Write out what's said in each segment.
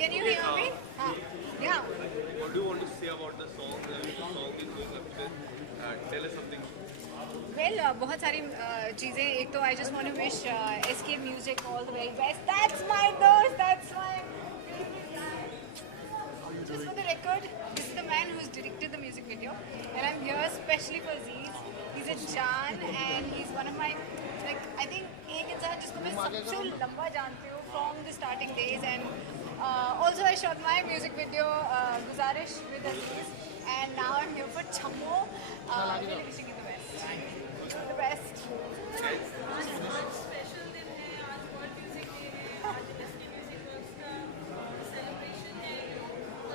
Can you hear me? Yeah. What do you want to say about the song? The song is going up with. Tell us something. Well, बहुत सारी चीज़ें. एक तो I just want to wish SK Music all the very best. That's my dost. That's my. Just for the record, this is the man who's directed the music video, and I'm here especially for Aziz. He's a Jaan, and he's one of my, like, I think एक इंसान जिसको मैं सबसे लंबा जानती हूँ from the starting days, and also I shot my music video Guzarish with Aziz, and now I'm here for Chammo. Really wishing you the best. The best. Special दिन है आज वर्ल्ड म्यूजिक डे है आज SK music works का celebration है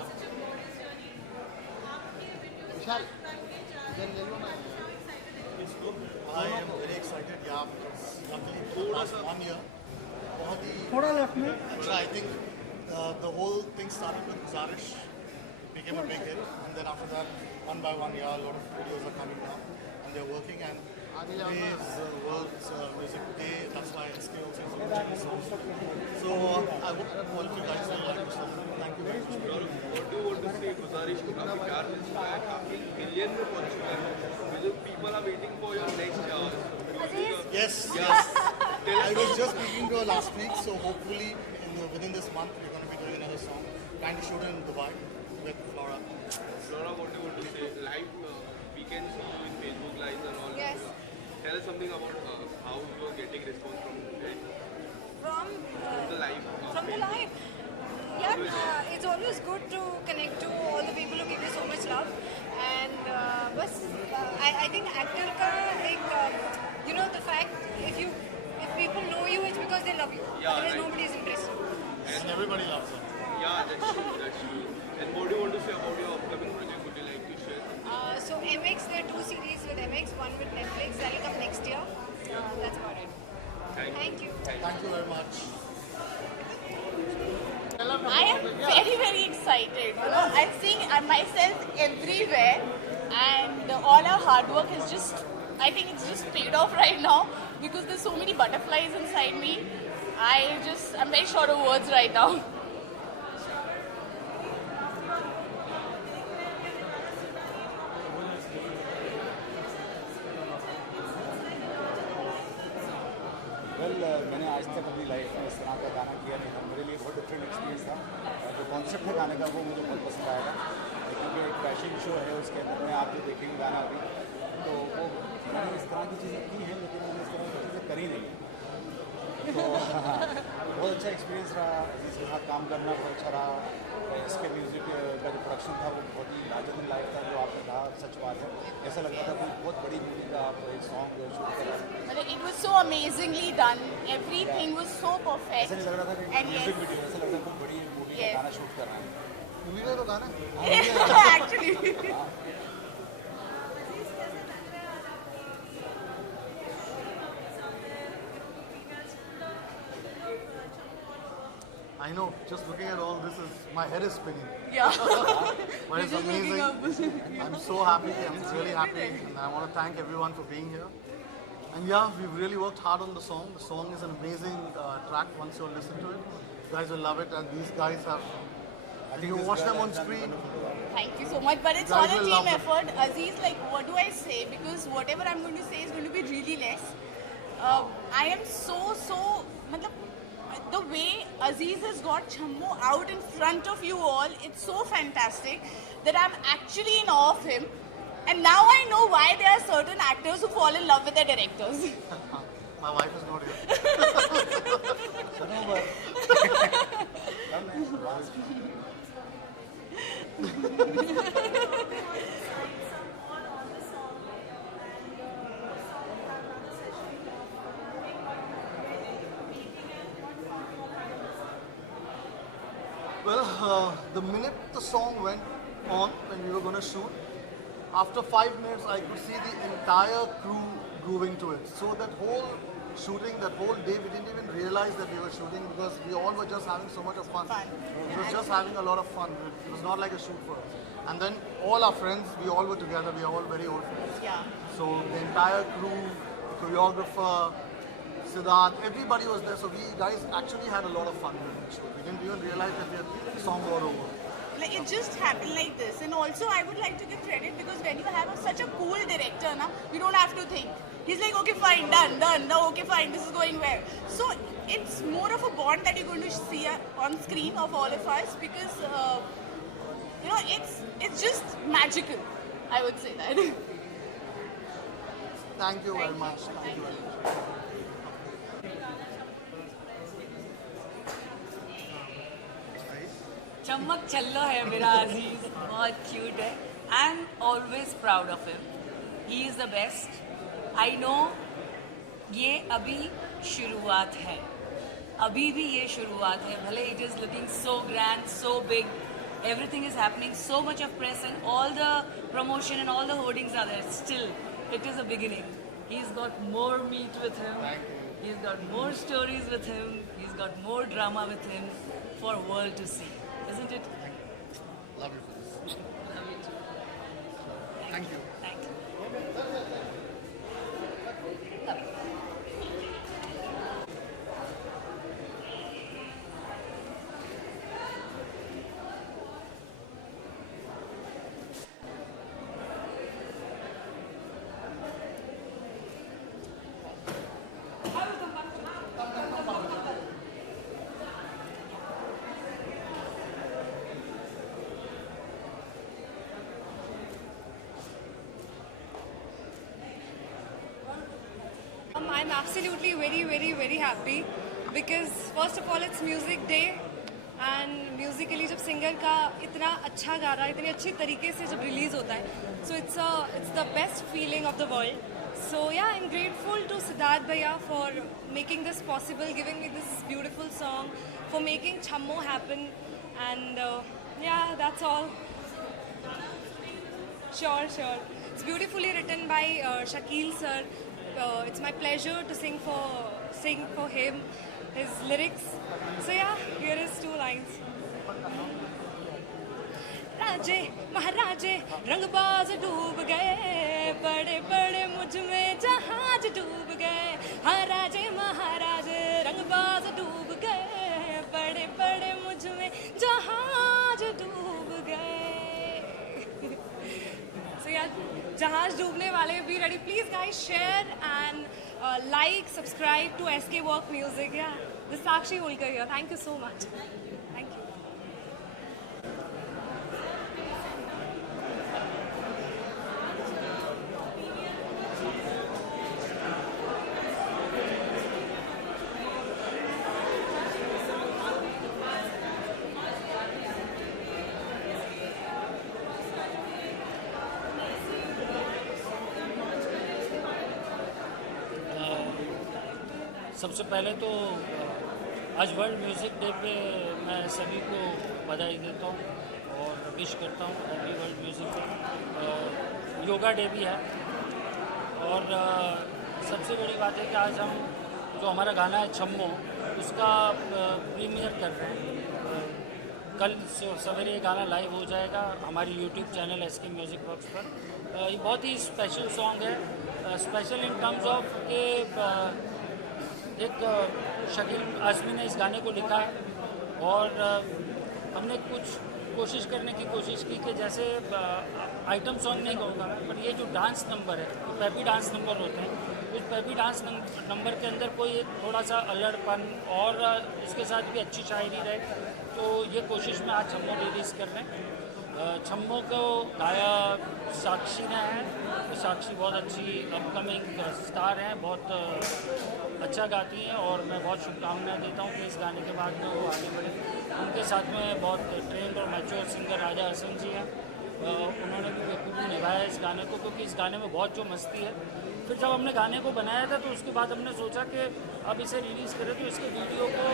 सच अ glorious journey आपके videos Vishal, how excited I am very excited, yeah, because luckily for the last 1 year, बहुत ही थोड़ा लेफ्ट में अच्छा, I think the whole thing started with Guzarish, became a big hit, and then after that, one by one, yeah, a lot of videos are coming down, and they're working, and today is World's Music Day, that's why SK also is launching the song. So I hope all of you guys will like the song. Thank you very much. What do you want to say? गुजारिश को काफी प्यार मिल चुका है, काफी million में पहुंच चुका है. People are waiting for your next Aziz. Yes, yes. I was just speaking to her last week, so hopefully within this month we're going to be doing another song. Trying to shoot it in Dubai with Flora. Flora, what do you want to say? Live, we can see you in Facebook Live and all. Yes. Tell us something about how you are getting response from it. From The live. from the live. Yeah, it's always good to connect to all the people who give you so much love. And बस I think actor का एक you know the fact if people know you it's because they love you. Yeah, Otherwise right. nobody is interested. And everybody loves her. Yeah, that's true. That's true. And what do you want to say about your upcoming project? Would you like to share? So MX, there are 2 series with MX, one with Netflix. That'll come next year. That's about it. Thank you. Thank you very much. I am very, very excited. You know, I'm seeing myself everywhere, and all our hard work is just, I think it's just paid off right now because there's so many butterflies inside me. I'm very short of words right now. मैंने आज तक अपनी life में इस तरह का गाना किया नहीं था. मेरे लिए बहुत डिफरेंट एक्सपीरियंस था. जो कॉन्सेप्ट है गाने का वो मुझे बहुत पसंद आएगा, क्योंकि एक फैशन शो है, उसके अंदर में आप जो देखेंगे गाना अभी, तो वो मैंने इस तरह की चीज़ें की हैं, लेकिन मैंने इस तरह की चीज़ें करी नहीं. तो बहुत अच्छा एक्सपीरियंस रहा. अजीज़ के साथ काम करना बहुत अच्छा रहा. इसके म्यूज़िक का जो प्रोडक्शन था वो बहुत ही लाजवाब लाइफ था. जो आपने कहा सच बात है. ऐसा लग रहा था कोई बहुत बड़ी मूवी का आप एक सॉन्ग शूट कर रहे हैं. It was so amazingly done. Everything was so perfect. ऐसा नहीं लग रहा था कि And म्यूजिक yes, वीडियो, ऐसा लग रहा था कोई बड़ी मूवी का Yes. गाना शूट कर रहे हैं. मूवी का तो गाना actually. I know, just looking at all this is, my head is spinning. Yeah. But it's amazing. I'm so happy, I'm really happy. And I want to thank everyone for being here. And yeah, we've really worked hard on the song. The song is an amazing track once you listen to it. You guys will love it, and these guys have, I think you watch them on screen. Thank you so much. But it's Guys all a will love team it. effort. Aziz, like, what do I say? Because whatever I'm going to say is going to be really less. I am so, matlab, the way Aziz has got Chammo out in front of you all, it's so fantastic that I'm actually in awe of him. And now I know why there are certain actors who fall in love with their directors. My wife is not here. Well, the minute the song went on when we were going to shoot, after 5 minutes I could see the entire crew grooving to it. So that whole shooting, that whole day, we didn't even realize that we were shooting because we all were just having so much of fun. It was just having a lot of fun. It was not like a shoot for us. And then all our friends, we all were together. We are all very old friends. Yeah. So the entire crew, choreographer, Siddharth, everybody was there. So we guys actually had a lot of fun during the shoot. We didn't even realize that the song got over. Like it just happened like this. And also I would like to give credit because when you have such a cool director, na, you don't have to think. He's like, okay, fine, done. No, okay, fine, this is going well. So it's more of a bond that you're going to see on screen of all of us because you know it's just magical. I would say that. Thank you very much. Thank you very much. चमक चल्लो है मेरा अजीज, बहुत cute है. I am always proud of him. He is the best. I know ये अभी शुरुआत है, अभी भी ये शुरुआत है. भले it is looking so grand, so big, everything is happening, so much of press and all the promotion and all the hoardings are there. Still, it is a beginning. He's got more meat with him. He's got more stories with him. He's got more drama with him for world to see. Isn't it? Love you for this. Love you too. Thank you. Thank you. I'm absolutely very happy because first of all it's music day and musically जब singer का इतना अच्छा गा रहा है, इतनी अच्छी तरीके से जब release होता है, so it's the best feeling of the world. So yeah, I'm grateful to Siddharth Bhaiya for making this possible, giving me this beautiful song, for making Chammo happen, and yeah, that's all. Sure. It's beautifully written by Shakil sir. It's my pleasure to sing for him, his lyrics. So yeah, here is 2 lines. राजे महाराजे रंगबाज डूब गए, बड़े बड़े मुझ में जहाज डूब गए. हाँ राजे महाराजे रंगबाज डूब गए, बड़े बड़े मुझ में जहाज डूब गए. So yeah, जहाज डूबने वाले be ready. Please guys share and like, subscribe to SK Work Music. Yeah, this is Sakshi Holkar here. Thank you so much. Thank you. सबसे पहले तो आज वर्ल्ड म्यूज़िक डे पे मैं सभी को बधाई देता हूँ और विश करता हूँ happy world music day. Yoga day भी है और सबसे बड़ी बात है कि आज हम जो हमारा गाना है छम्मो, उसका प्रीमियर कर रहे हैं. कल सवेरे ये गाना लाइव हो जाएगा हमारी YouTube channel SK music works पर. ये बहुत ही स्पेशल सॉन्ग है, स्पेशल इन टर्म्स ऑफ के एक शकील आज़मी ने इस गाने को लिखा है और हमने कुछ कोशिश करने की कोशिश की कि जैसे आइटम सॉन्ग नहीं कहूँगा मैं, पर ये जो डांस नंबर है, तो पैपी डांस नंबर होते हैं, उस पैपी डांस नंबर के अंदर कोई एक थोड़ा सा अल्लड़पन और इसके साथ भी अच्छी शायरी रहे. तो ये कोशिश में आज छम्मो रिलीज़ कर रहे हैं. छम्मो को गाया साक्षी ने है. साक्षी बहुत अच्छी अपकमिंग स्टार हैं, बहुत अच्छा गाती हैं और मैं बहुत शुभकामनाएं देता हूं कि इस गाने के बाद में वो आगे बढ़े. उनके साथ में बहुत ट्रेंड और मैच्योर सिंगर राजा हसन जी हैं. उन्होंने भी बेखूबी निभाया इस गाने को, क्योंकि इस गाने में बहुत जो मस्ती है. फिर जब हमने गाने को बनाया था तो उसके बाद हमने सोचा कि अब इसे रिलीज़ करें तो इसके वीडियो को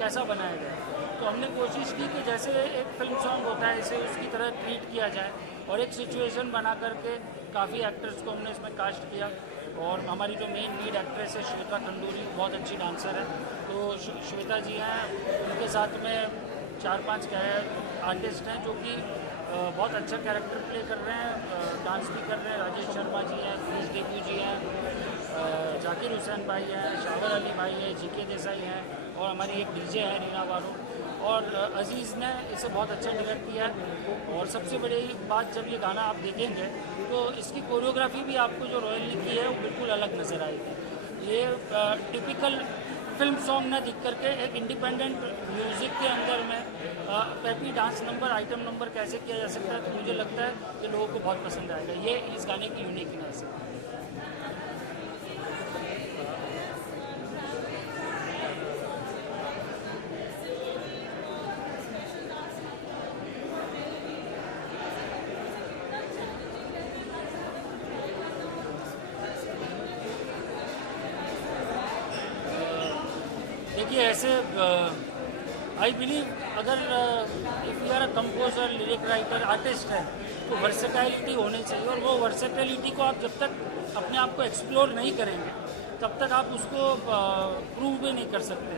कैसा बनाया जाए. तो हमने कोशिश की कि जैसे एक फिल्म सॉन्ग होता है इसे उसकी तरह ट्रीट किया जाए और एक सिचुएशन बना करके काफ़ी एक्टर्स को हमने इसमें कास्ट किया. और हमारी जो मेन लीड एक्ट्रेस है श्वेता खंडूरी, बहुत अच्छी डांसर है. तो श्वेता जी हैं, उनके साथ में 4-5 आर्टिस्ट हैं जो कि बहुत अच्छा कैरेक्टर प्ले कर रहे हैं, डांस भी कर रहे हैं। राजेश शर्मा जी हैं, क्रिश देबू जी हैं, जाकिर हुसैन भाई हैं, शावर अली भाई हैं, जीके देसाई हैं और हमारी एक डीजे है रीना बारो। और अजीज़ ने इसे बहुत अच्छा डायरेक्ट किया है। और सबसे बड़ी बात, जब ये गाना आप देखेंगे तो इसकी कोरियोग्राफी भी आपको जो रॉयल की है वो बिल्कुल अलग नज़र आएगी। ये टिपिकल फिल्म सॉन्ग न दिख करके एक इंडिपेंडेंट म्यूज़िक के अंदर में pappy dance number, item number कैसे किया जा सकता है, तो मुझे लगता है कि लोगों को बहुत पसंद आएगा। ये इस गाने की यूनिकनेस है। देखिए ऐसे आई बिलीव अगर if you are a composer, lyric writer, artist है तो वर्सेटाइलिटी होनी चाहिए। और वो वर्सेटाइलिटी को आप जब तक अपने आप को एक्सप्लोर नहीं करेंगे तब तक आप उसको प्रूव भी नहीं कर सकते।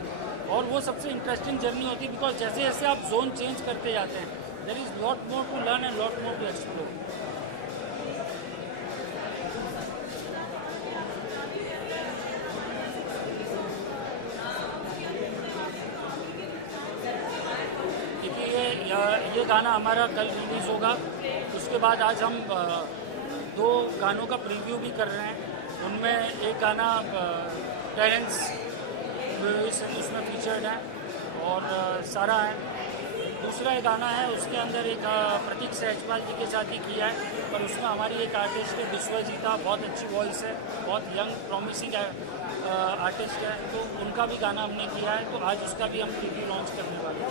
और वो सबसे इंटरेस्टिंग जर्नी होती है, बिकॉज जैसे जैसे आप जोन चेंज करते जाते हैं there is lot more to learn and lot more to explore. ये गाना हमारा कल रिलीज़ होगा। उसके बाद आज हम 2 गानों का प्रीव्यू भी कर रहे हैं। उनमें एक गाना टेरेंस उसमें फीचर्ड है और सारा है। दूसरा एक गाना है उसके अंदर एक प्रतीक सहजपाल जी के साथ ही किया है, और उसमें हमारी एक आर्टिस्ट है विश्वजीता, बहुत अच्छी वॉइस है, बहुत यंग प्रॉमिसिंग आर्टिस्ट है, तो उनका भी गाना हमने किया है। तो आज उसका भी हम प्रीव्यू लॉन्च करने वाले हैं।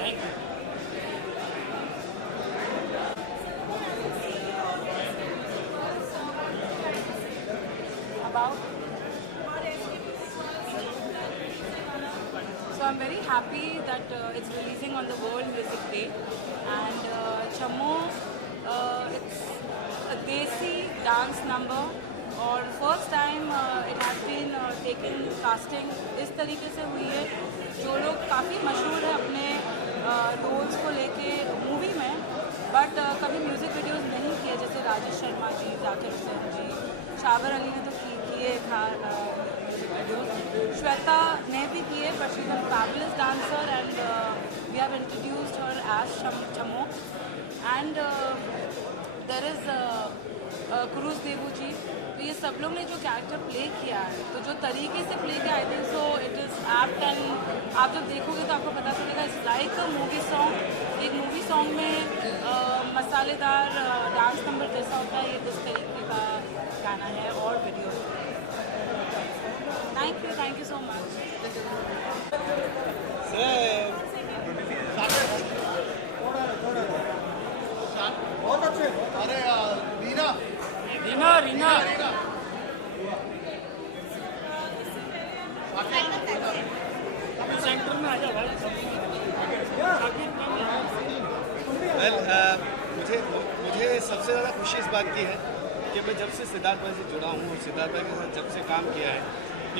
Thank you. So I'm very happy that it's releasing on the World Music Day, and Chammo, it's a desi dance number, और first time it has been taken casting इस तरीके से हुई है। जो लोग काफ़ी मशहूर है अपने रोल्स को लेके मूवी में, बट कभी म्यूज़िक वीडियोस नहीं किए, जैसे राजेश शर्मा जी, जाकिर हुसैन जी, शावर अली ने तो किए था म्यूज़िक वीडियोस, श्वेता ने भी किए, but she is a fabulous dancer and we have introduced her as चमो। And there is Krish Debu ji. तो ये सब लोग ने जो कैरेक्टर प्ले किया है, तो जो तरीके से प्ले किया, I think so it is apt, and आप जब देखोगे तो आपको पता चलेगा it's like a movie song. एक मूवी सॉन्ग में मसालेदार डांस नंबर जैसा होता है, ये इस तरीके का गाना है और video. Thank you so much. बहुत अच्छे। अरे रीना रीना सेंटर में आ जा भाई। मुझे सबसे ज़्यादा खुशी इस बात की है कि मैं जब से सिद्धार्थ भाई से जुड़ा हूँ और सिद्धार्थ भाई के साथ जब से काम किया है,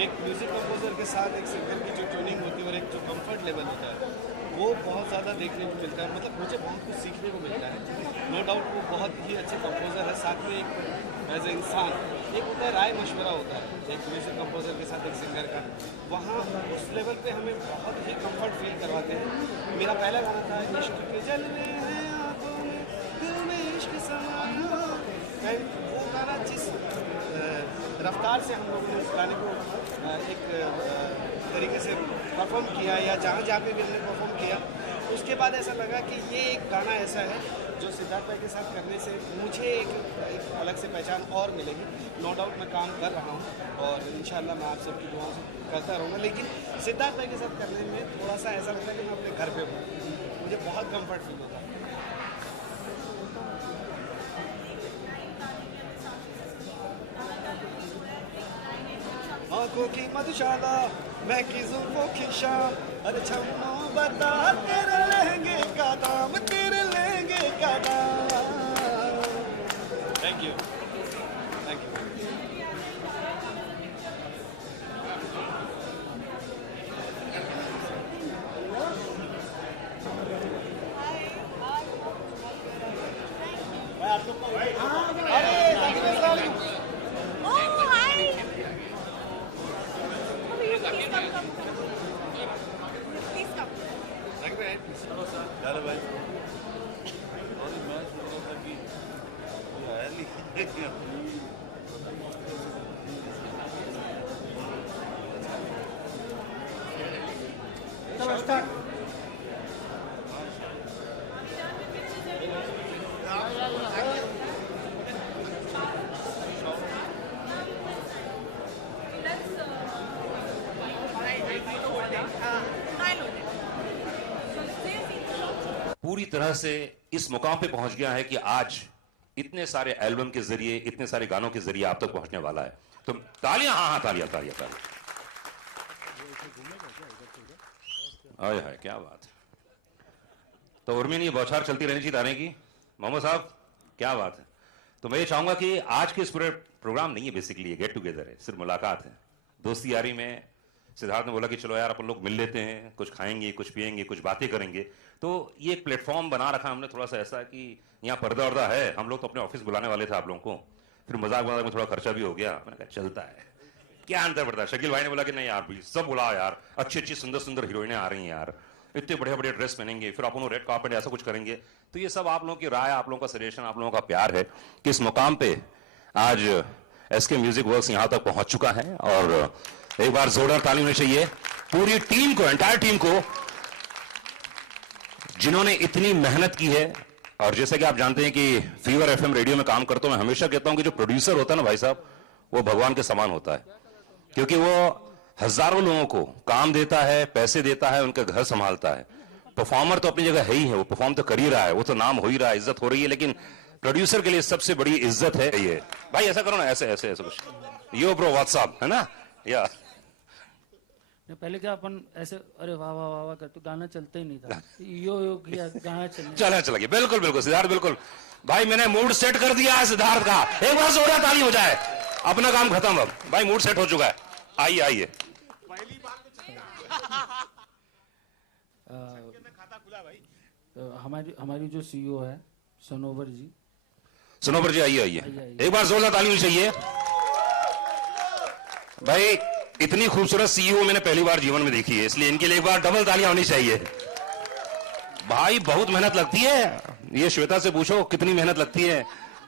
एक म्यूज़िक कंपोजर के साथ एक सिंगर की जो ट्यूनिंग होती है और एक जो कंफर्ट लेवल होता है वो बहुत ज़्यादा देखने को मिलता है। मतलब मुझे बहुत कुछ सीखने को मिलता है। नो डाउट वो बहुत ही अच्छे कंपोजर है, साथ में एक एज ए इंसान एक होता है राय मशवरा होता है एक म्यूज़िक कंपोजर के साथ एक सिंगर का, वहाँ उस लेवल पे हमें बहुत ही कंफर्ट फील करवाते हैं। मेरा पहला गाना था इश्क के जलवे हैं आँखों में, दिल में इश्क समाना, एंड वो गाना जिस रफ्तार से हम लोगों ने उस गाने को एक तरीके से परफॉर्म किया या जहाँ जहाँ पे भी हमने परफॉर्म किया, उसके बाद ऐसा लगा कि ये एक गाना ऐसा है जो सिद्धार्थ भाई के साथ करने से मुझे एक अलग से पहचान और मिलेगी। नो डाउट मैं काम कर रहा हूँ और इंशाल्लाह मैं आप सबकी दुआओं से करता रहूँगा, लेकिन सिद्धार्थ भाई के साथ करने में थोड़ा सा ऐसा लगता है कि मैं अपने घर पे हूँ, मुझे बहुत कम्फर्ट फील होता है। आँखों की मधुशाला, महकी जुल्फों की शाम, अरे छम्मो बता तेरे लहंगे का दाम, तेरे लहंगे का दाम। Thank you. Please come. चलो भाई पूरी तरह से इस मुकाम पे पहुंच गया है कि आज इतने सारे एल्बम के जरिए, इतने सारे गानों के जरिए आप तक पहुंचने वाला है। तो तालियां, हाँ हाँ, तालियां तालियां तालियां। आए हाय, क्या बात है। तो उर्मी नहीं, बौछार चलती रहनी चाहिए तारे की। मोहम्मद साहब, क्या बात है। तो मैं ये चाहूंगा कि आज के इस पूरे प्रोग्राम नहीं है, बेसिकली ये गेट टुगेदर है, सिर्फ मुलाकात है। दोस्ती यारी में सिद्धार्थ ने बोला कि चलो यार अपन लोग मिल लेते हैं, कुछ खाएंगे, कुछ पिएंगे, कुछ बातें करेंगे। तो ये एक प्लेटफॉर्म बना रखा हमने थोड़ा सा ऐसा कि यहाँ पर्दा वर्दा है। हम लोग तो अपने ऑफिस बुलाने वाले थे आप लोगों को, फिर मजाक में थोड़ा खर्चा भी हो गया। मैंने कहा चलता है, क्या अंतर पड़ता है। शकील भाई ने बोला कि नहीं यार भी सब बुलाओ यार, अच्छी अच्छी सुंदर सुंदर हीरोइनें आ रही हैं यार, इतने बढ़िया बढ़िया ड्रेस पहनेंगे, फिर अपन रेड कार्पेट ऐसा कुछ करेंगे। तो ये सब आप लोगों की राय, आप लोगों का सजेशन, आप लोगों का प्यार है कि इस मुकाम पे आज एसके म्यूजिक वर्क्स यहाँ तक पहुंच चुका है। और एक बार जोरदार ताली होनी चाहिए पूरी टीम को, एंटायर टीम को, जिन्होंने इतनी मेहनत की है। और जैसे कि आप जानते हैं कि फीवर एफएम रेडियो में काम करता हूं, मैं हमेशा कहता हूं कि जो प्रोड्यूसर होता है ना भाई साहब, वो भगवान के समान होता है, क्योंकि वो हजारों लोगों को काम देता है, पैसे देता है, उनका घर संभालता है। परफॉर्मर तो अपनी जगह है ही है, वो परफॉर्म तो कर ही रहा है, वो तो नाम हो ही रहा है, इज्जत हो रही है, लेकिन प्रोड्यूसर के लिए सबसे बड़ी इज्जत है ये। भाई ऐसा करो ना, ऐसे ऐसे ऐसे कुछ, यो ब्रो व्हाट्सअप, है ना। या पहले क्या अपन ऐसे अरे वाह वाह वाह वाह कर, तो गाना चलता ही नहीं था, यो यो किया गाना चला गया। बिल्कुल बिल्कुल सिद्धार्थ, बिल्कुल भाई, मैंने मूड सेट कर दिया है सिद्धार्थ का। एक बार जोरदार ताली हो जाए, अपना काम खत्म। अब भाई मूड सेट हो चुका है, आइए आइए। हमारी जो सीईओ है सनोवर जी, सनोवर जी आइए आइए, एक बार जोरदार ताली होनी चाहिए। भाई इतनी खूबसूरत सीईओ मैंने पहली बार जीवन में देखी है, इसलिए इनके लिए एक बार डबल तालियां होनी चाहिए। भाई बहुत मेहनत लगती है, ये श्वेता से पूछो कितनी मेहनत लगती है।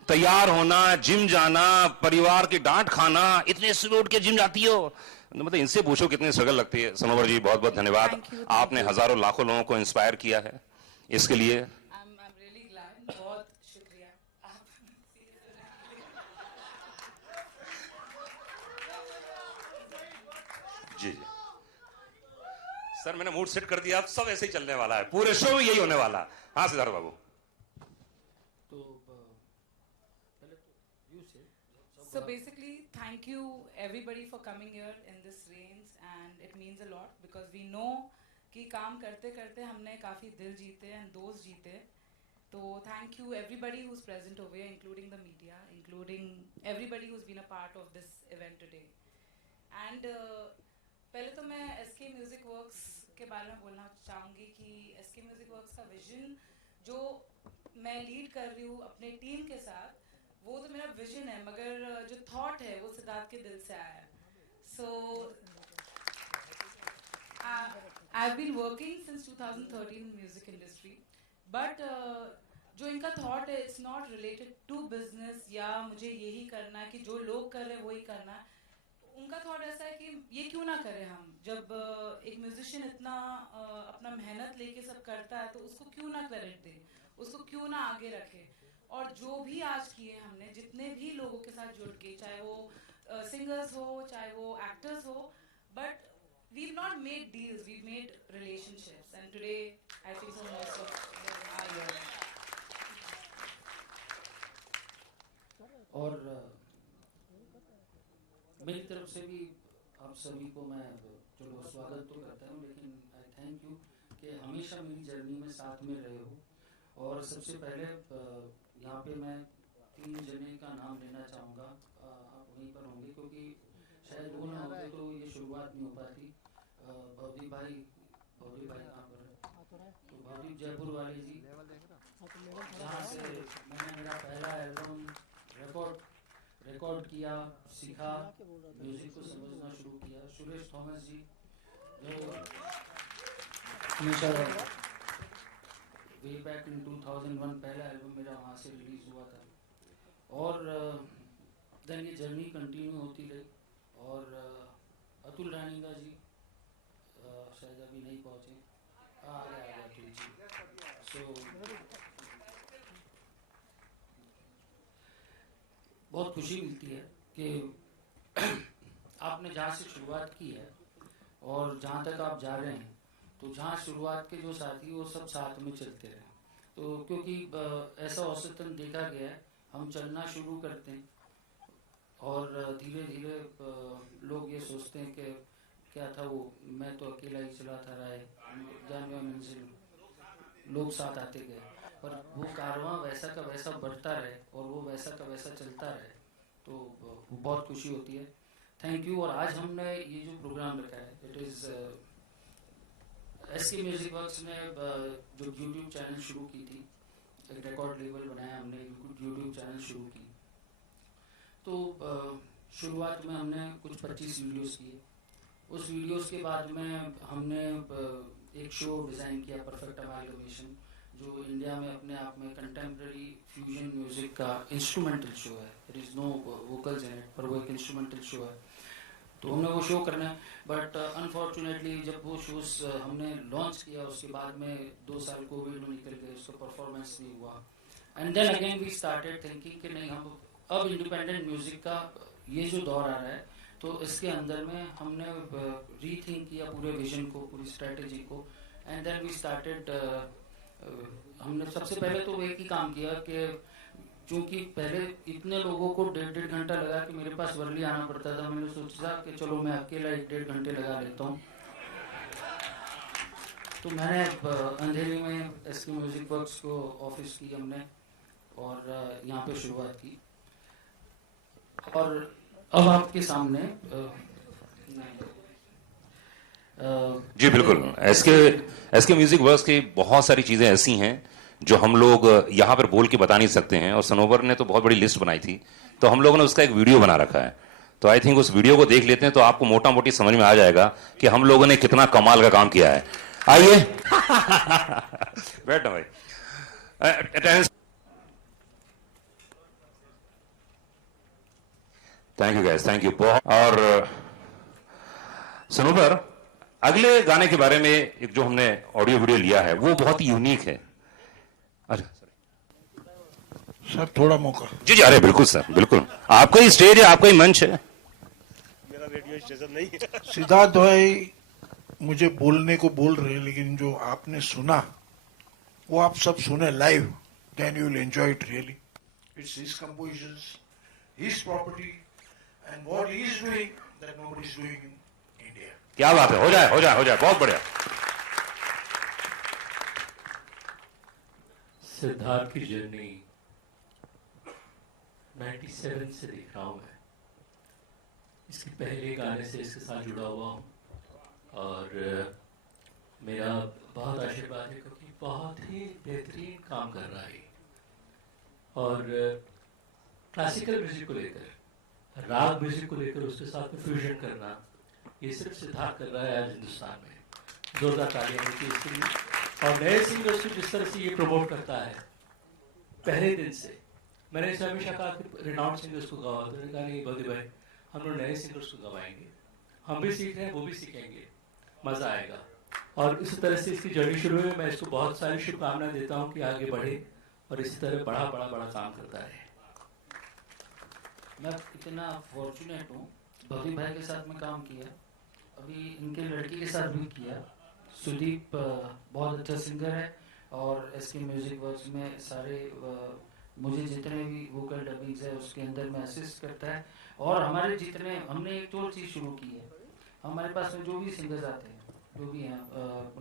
तैयार होना, जिम जाना, परिवार की डांट खाना, इतने सुबह उठ के जिम जाती हो, मतलब इनसे पूछो कितनी स्ट्रगल लगती है। सनोवर जी बहुत बहुत धन्यवाद, आपने हजारों लाखों लोगों को इंस्पायर किया है, इसके लिए बहुत शुक्रिया। जी जी सर, मैंने मूड सेट कर दिया, अब सब ऐसे ही चलने वाला है, पूरे शो में यही होने वाला। हाँ सिद्धार्थ बाबू। So basically, thank you everybody for coming here in this rains, and it means a lot because we know कि काम करते करते हमने काफ़ी दिल जीते and दोस्त जीते। तो thank you everybody who's present over here, including the media, including everybody who's been a part of this event today. And पहले तो मैं SK Music Works के बारे में बोलना चाहूँगी कि SK Music Works का विजन जो मैं लीड कर रही हूँ अपने टीम के साथ, वो तो मेरा विजन है, मगर जो थॉट है वो सिद्धार्थ के दिल से आया है। So I have been working since 2013 in music industry, but जो इनका थॉट है it's not related to business या मुझे यही करना है कि जो लोग कर रहे हैं वही करना है। उनका थॉट ऐसा है कि ये क्यों ना करें हम, जब एक म्यूजिशियन इतना अपना मेहनत लेके सब करता है तो उसको क्यों ना क्रेडिट दें, उसको क्यों ना आगे रखें। और जो भी आज किए हमने, जितने भी लोगों के साथ जुड़ के, चाहे वो सिंगर्स हो, चाहे वो एक्टर्स हो, but we've not made deals, we've made relationships, and today I think so most of them are here. और मेरी तरफ से भी आप सभी को मैं चलो स्वागत तो करता हूँ, लेकिन आई थैंक यू कि हमेशा मेरी जर्नी में साथ में रहे हो। और सबसे पहले यहाँ पे मैं 3 जने का नाम लेना चाहूँगा, आप वहीं पर होंगे क्योंकि शायद वो ना होते तो ये शुरुआत नहीं हो पाती। भवदीप भाई कहाँ पर है? तो भवदीप जयपुर वाले जी, जहाँ से मैंने मेरा पहला एल्बम रिकॉर्ड किया, सीखा, म्यूजिक को समझना शुरू किया। सुरेश थॉमस जी, हमेशा वे बैक इन 2001 पहला एल्बम मेरा वहाँ से रिलीज़ हुआ था और देन ये जर्नी कंटिन्यू होती रही और अतुल रानीगा जी शायद अभी नहीं पहुँचे, आ गया अतुल जी। सो बहुत खुशी मिलती है कि आपने जहाँ से शुरुआत की है और जहाँ तक आप जा रहे हैं, तो जहाँ शुरुआत के जो साथी वो सब साथ में चलते रहे। तो क्योंकि ऐसा औसतन देखा गया है, हम चलना शुरू करते हैं और धीरे धीरे लोग ये सोचते हैं कि क्या था वो, मैं तो अकेला ही चला था राय जानवे मंजिल, लोग साथ आते गए, पर वो कारवां वैसा का वैसा बढ़ता रहे और वो वैसा का वैसा चलता रहे, तो बहुत खुशी होती है। Thank you. और आज हमने ये जो प्रोग्राम रखा है, it is SK music works ने जो यूट्यूब चैनल शुरू की थी, एक रिकॉर्ड लेबल बनाया हमने, यूट्यूब चैनल शुरू की, तो शुरुआत में हमने कुछ 25 वीडियोस किए। उस वीडियोस के बाद में हमने एक शो डिज़ाइन किया, परफेक्ट अमालगमेशन, जो इंडिया में अपने आप में कंटेम्प्रेरी फ्यूजन म्यूजिक का इंस्ट्रूमेंटल शो है। It is no vocals in it, पर वो एक इंस्ट्रूमेंटल शो है। तो हमने वो शो करना है, बट अनफॉर्चुनेटली जब वो शोज हमने लॉन्च किया, उसके बाद में 2 साल कोविड में निकल गए, उसका परफॉर्मेंस नहीं हुआ। And then again we started thinking कि नहीं, हम अब इंडिपेंडेंट म्यूजिक का ये जो दौर आ रहा है, तो इसके अंदर में हमने रीथिंक किया पूरे विजन को, पूरी स्ट्रेटेजी को। एंड देन वी स्टार्टेड, हमने सबसे पहले तो एक ही काम किया कि चूँकि पहले इतने लोगों को 1.5 घंटा लगा कि मेरे पास वर्ली आना पड़ता था, मैंने सोचा कि चलो मैं अकेला 1.5 घंटे लगा लेता हूँ। तो मैंने अंधेरी में एसके म्यूजिक वर्क्स को ऑफिस की हमने और यहाँ पे शुरुआत की, और अब आपके सामने जी बिल्कुल, एसके म्यूजिक वर्क्स की बहुत सारी चीज़ें ऐसी हैं जो हम लोग यहाँ पर बोल के बता नहीं सकते हैं, और सनोवर ने तो बहुत बड़ी लिस्ट बनाई थी, तो हम लोगों ने उसका एक वीडियो बना रखा है। तो आई थिंक उस वीडियो को देख लेते हैं तो आपको मोटा मोटी समझ में आ जाएगा कि हम लोगों ने कितना कमाल का काम किया है। आइए बैठो भाई। Thank you guys, thank you. और सनोवर, अगले गाने के बारे में एक जो हमने ऑडियो वीडियो लिया है वो बहुत ही यूनिक है। सर थोड़ा मौका। जी जी, अरे बिल्कुल सर, बिल्कुल, आपका ही स्टेज है, आपका ही मंच है। मेरा रेडियो स्टेशन नहीं है। सिद्धार्थ भाई मुझे बोलने को बोल रहे हैं, लेकिन जो आपने सुना वो आप सब सुने live, then you will enjoy it really. It's his compositions, his property, and what he is doing that nobody is doing in India. क्या बात है, हो जाए हो जाए हो जाए, बहुत बढ़िया। सिद्धार्थ की जर्नी 97 से देख रहा हूँ मैं, इसके पहले गाने से इसके साथ जुड़ा हुआ हूँ, और मेरा बहुत आशीर्वाद है क्योंकि बहुत ही बेहतरीन काम कर रहा है। और क्लासिकल म्यूजिक को लेकर, राग म्यूजिक को लेकर उसके साथ में फ्यूजन करना, ये सिर्फ सिद्धार्थ कर रहा है आज हिंदुस्तान में। जोरदार तालियां होती है इसके लिए। और नए सिंगर्स को जिस तरह से ये प्रमोट करता है, पहले दिन से मैंने इसे हमेशा कहा कि रिनाउंड सिंगर्स को गवाओ, तो मैंने कहा नहीं बल्कि भाई, हम लोग नए सिंगर्स को गवाएंगे, हम भी सीख रहे हैं, वो भी सीखेंगे, मज़ा आएगा। और इस तरह से इसकी जर्नी शुरू हुई। मैं इसको बहुत सारी शुभकामनाएं देता हूँ कि आगे बढ़े और इसी तरह बड़ा बड़ा बड़ा काम करता है। मैं इतना फॉर्चुनेट हूँ, भवी भाई के साथ में काम किया, अभी इनके लड़की के साथ भी किया। सुदीप बहुत अच्छा सिंगर है और एसके म्यूजिक वर्क्स में सारे मुझे जितने भी वोकल डबिंग्स है उसके अंदर में असिस्ट करता है। और हमारे जितने, हमने एक और चीज़ शुरू की है, हमारे पास में जो भी सिंगर्स आते हैं, जो भी हैं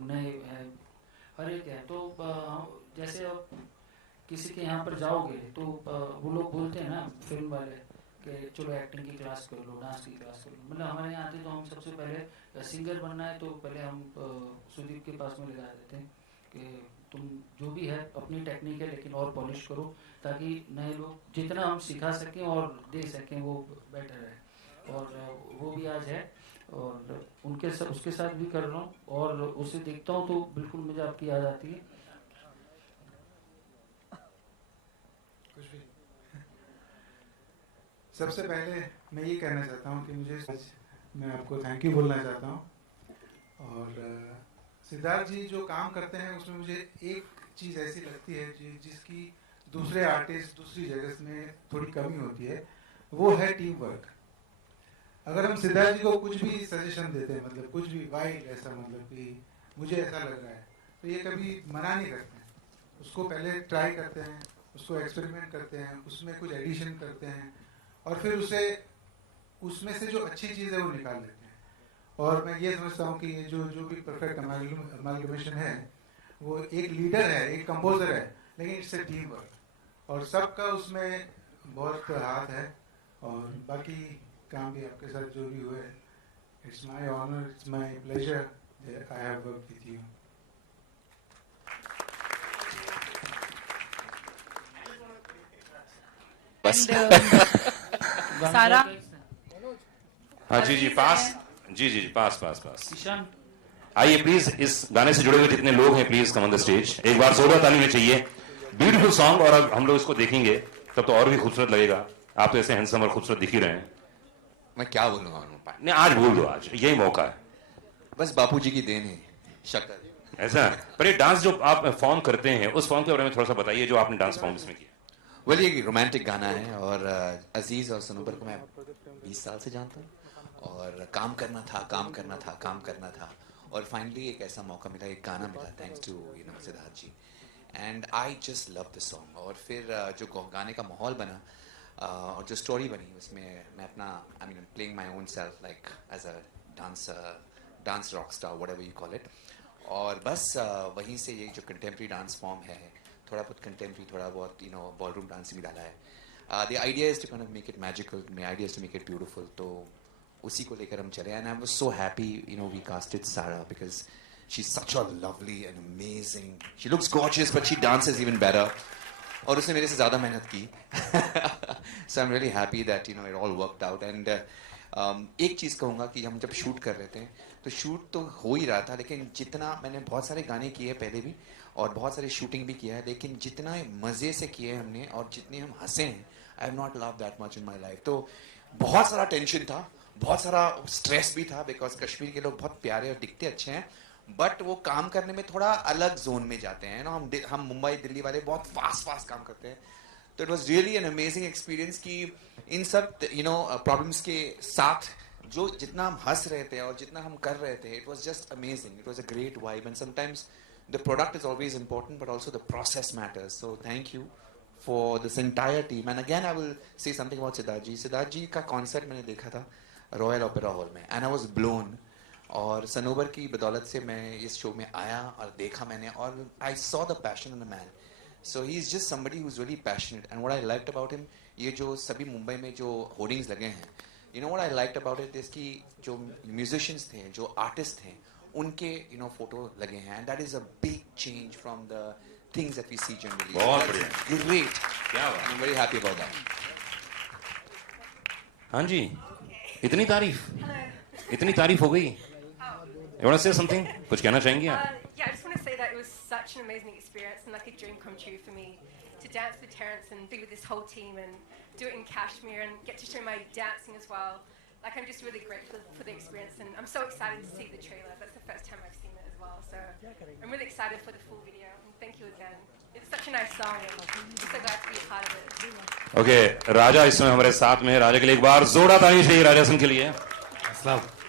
नए हैं, हर एक है, तो जैसे अब किसी के यहाँ पर जाओगे तो वो लोग बोलते हैं ना फिल्म वाले कि चलो एक्टिंग की क्लास कर लो, डांस की क्लास कर लो। मतलब हमारे यहाँ आते तो हम सबसे पहले सिंगर बनना है तो पहले हम सुदीप के पास में लगा देते हैं कि तुम जो भी है अपनी टेक्निक है लेकिन और पॉलिश करो, ताकि नए लोग जितना हम सिखा सकें और दे सकें वो बेटर है। और वो भी आज है और उसके साथ भी कर रहा हूँ और उसे देखता हूँ तो बिल्कुल मुझे आपकी याद आती है। सबसे पहले मैं ये कहना चाहता हूँ कि मैं आपको थैंक यू बोलना चाहता हूँ और सिद्धार्थ जी जो काम करते हैं उसमें मुझे एक चीज़ ऐसी लगती है जिसकी दूसरे आर्टिस्ट दूसरी जगह में थोड़ी कमी होती है, वो है टीम वर्क। अगर हम सिद्धार्थ जी को कुछ भी सजेशन देते हैं, मतलब कुछ भी वाइल्ड ऐसा, मतलब कि मुझे ऐसा लग रहा है, तो ये कभी मना नहीं करते हैं, उसको पहले ट्राई करते हैं, उसको एक्सपेरिमेंट करते हैं, उसमें कुछ एडिशन करते हैं और फिर उसमें से जो अच्छी चीज़ है वो निकाल लेते हैं। और मैं ये समझता हूँ कि ये जो भी परफेक्ट अमालगमेशन है वो एक लीडर है, एक कंपोजर है, लेकिन इट्स ए टीम वर्क और सबका उसमें बहुत हाथ है। और बाकी काम भी आपके साथ जो भी हुए, it's my honour, it's my pleasure that I have worked with you. सारा हाँ जी पास, जी पास। ईशान आइए प्लीज, इस गाने से जुड़े हुए जितने लोग हैं please come on the stage. एक बार जोरदार ताली में चाहिए। ब्यूटीफुल सॉन्ग, और अब हम लोग इसको देखेंगे तब तो और भी खूबसूरत लगेगा। आप तो ऐसे हैंडसम और खूबसूरत दिख ही रहे हैं। मैं क्या बोलूंगा नहीं, आज बोल दो, आज यही मौका है। बस बापूजी की देन है, शक्कर। ऐसा, पर ये डांस जो आप फॉर्म करते हैं उस फॉर्म के बारे में थोड़ा सा बताइए, जो आपने डांस फॉर्म इसमें किया। वेल, ये रोमांटिक गाना है और अजीज और सनूबर को मैं 20 साल से जानता हूँ और काम करना था और फाइनली एक ऐसा मौका मिला, एक गाना मिला, thanks to Siddharth ji, and I just love the song. और फिर जो गाने का माहौल बना और जो स्टोरी बनी उसमें मैं अपना playing my own self like as a dance rock star, whatever you call it. और बस वहीं से ये जो कंटेम्प्रेरी डांस फॉर्म है, थोड़ा बहुत कंटेम्प्रेरी, थोड़ा बहुत बॉलरूम डांस भी डाला है। The idea is to kind of make it magical, my idea is to make it beautiful, तो उसी को लेकर हम चले। And I was so happy we casted Sara because she is such a lovely and amazing, she looks gorgeous but she dances even better, और उसने मेरे से ज़्यादा मेहनत की। So I am really happy that it all worked out. And एक चीज़ कहूँगा कि हम जब शूट कर रहे थे तो शूट तो हो ही रहा था, लेकिन जितना मैंने बहुत सारे गाने किए पहले भी और बहुत सारी शूटिंग भी किया है, लेकिन जितना मज़े से किए हमने और जितने हम हंसे हैं, I have not love that much in my life. तो बहुत सारा टेंशन था, बहुत सारा स्ट्रेस भी था, बिकॉज कश्मीर के लोग बहुत प्यारे और दिखते अच्छे हैं, बट वो काम करने में थोड़ा अलग जोन में जाते हैं ना। हम मुंबई दिल्ली वाले बहुत फास्ट काम करते हैं। तो it was really an amazing experience कि इन सब प्रॉब्लम्स के साथ जो जितना हम हंस रहे थे और जितना हम कर रहे थे, it was just amazing, it was a great vibe. And sometimes the product is always important, but also the process matters. So thank you for this entire team. And again, I will say something about Siddharth ji. Siddharth ji का concert मैंने देखा था royal opera hall में, and I was blown. और सनोबर की बदौलत से मैं इस शो में आया और देखा मैंने, और I saw the passion in the man. So he is just somebody who's really passionate. And what I liked about him, ये जो सभी मुंबई में जो होर्डिंग्स लगे हैं, what I liked about it is कि जो musicians थे, जो artists थे, उनके फोटो लगे हैं, and that is a big change from the things that we see generally. बहुत बढ़िया, great, क्या बात। I'm very happy about that. हाँ जी, इतनी तारीफ हो गई। You want to say something? कुछ कहना चाहेंगी आप? Yeah, I just want to say that it was such an amazing experience and like a dream come true for me to dance with Terrence and be with this whole team and do it in Kashmir and get to show my dancing as well. Like, I'm just really grateful for the experience, and I'm so excited to see the trailer. That's the first time I've seen it as well, so I'm really excited for the full video. And thank you again. It's such a nice song, and I'm so glad to be a part of it. Okay, राजा इस समय हमारे साथ में है। राजा के लिए एक बार जोरदार ताली चाहिए राजा सिंह के लिए।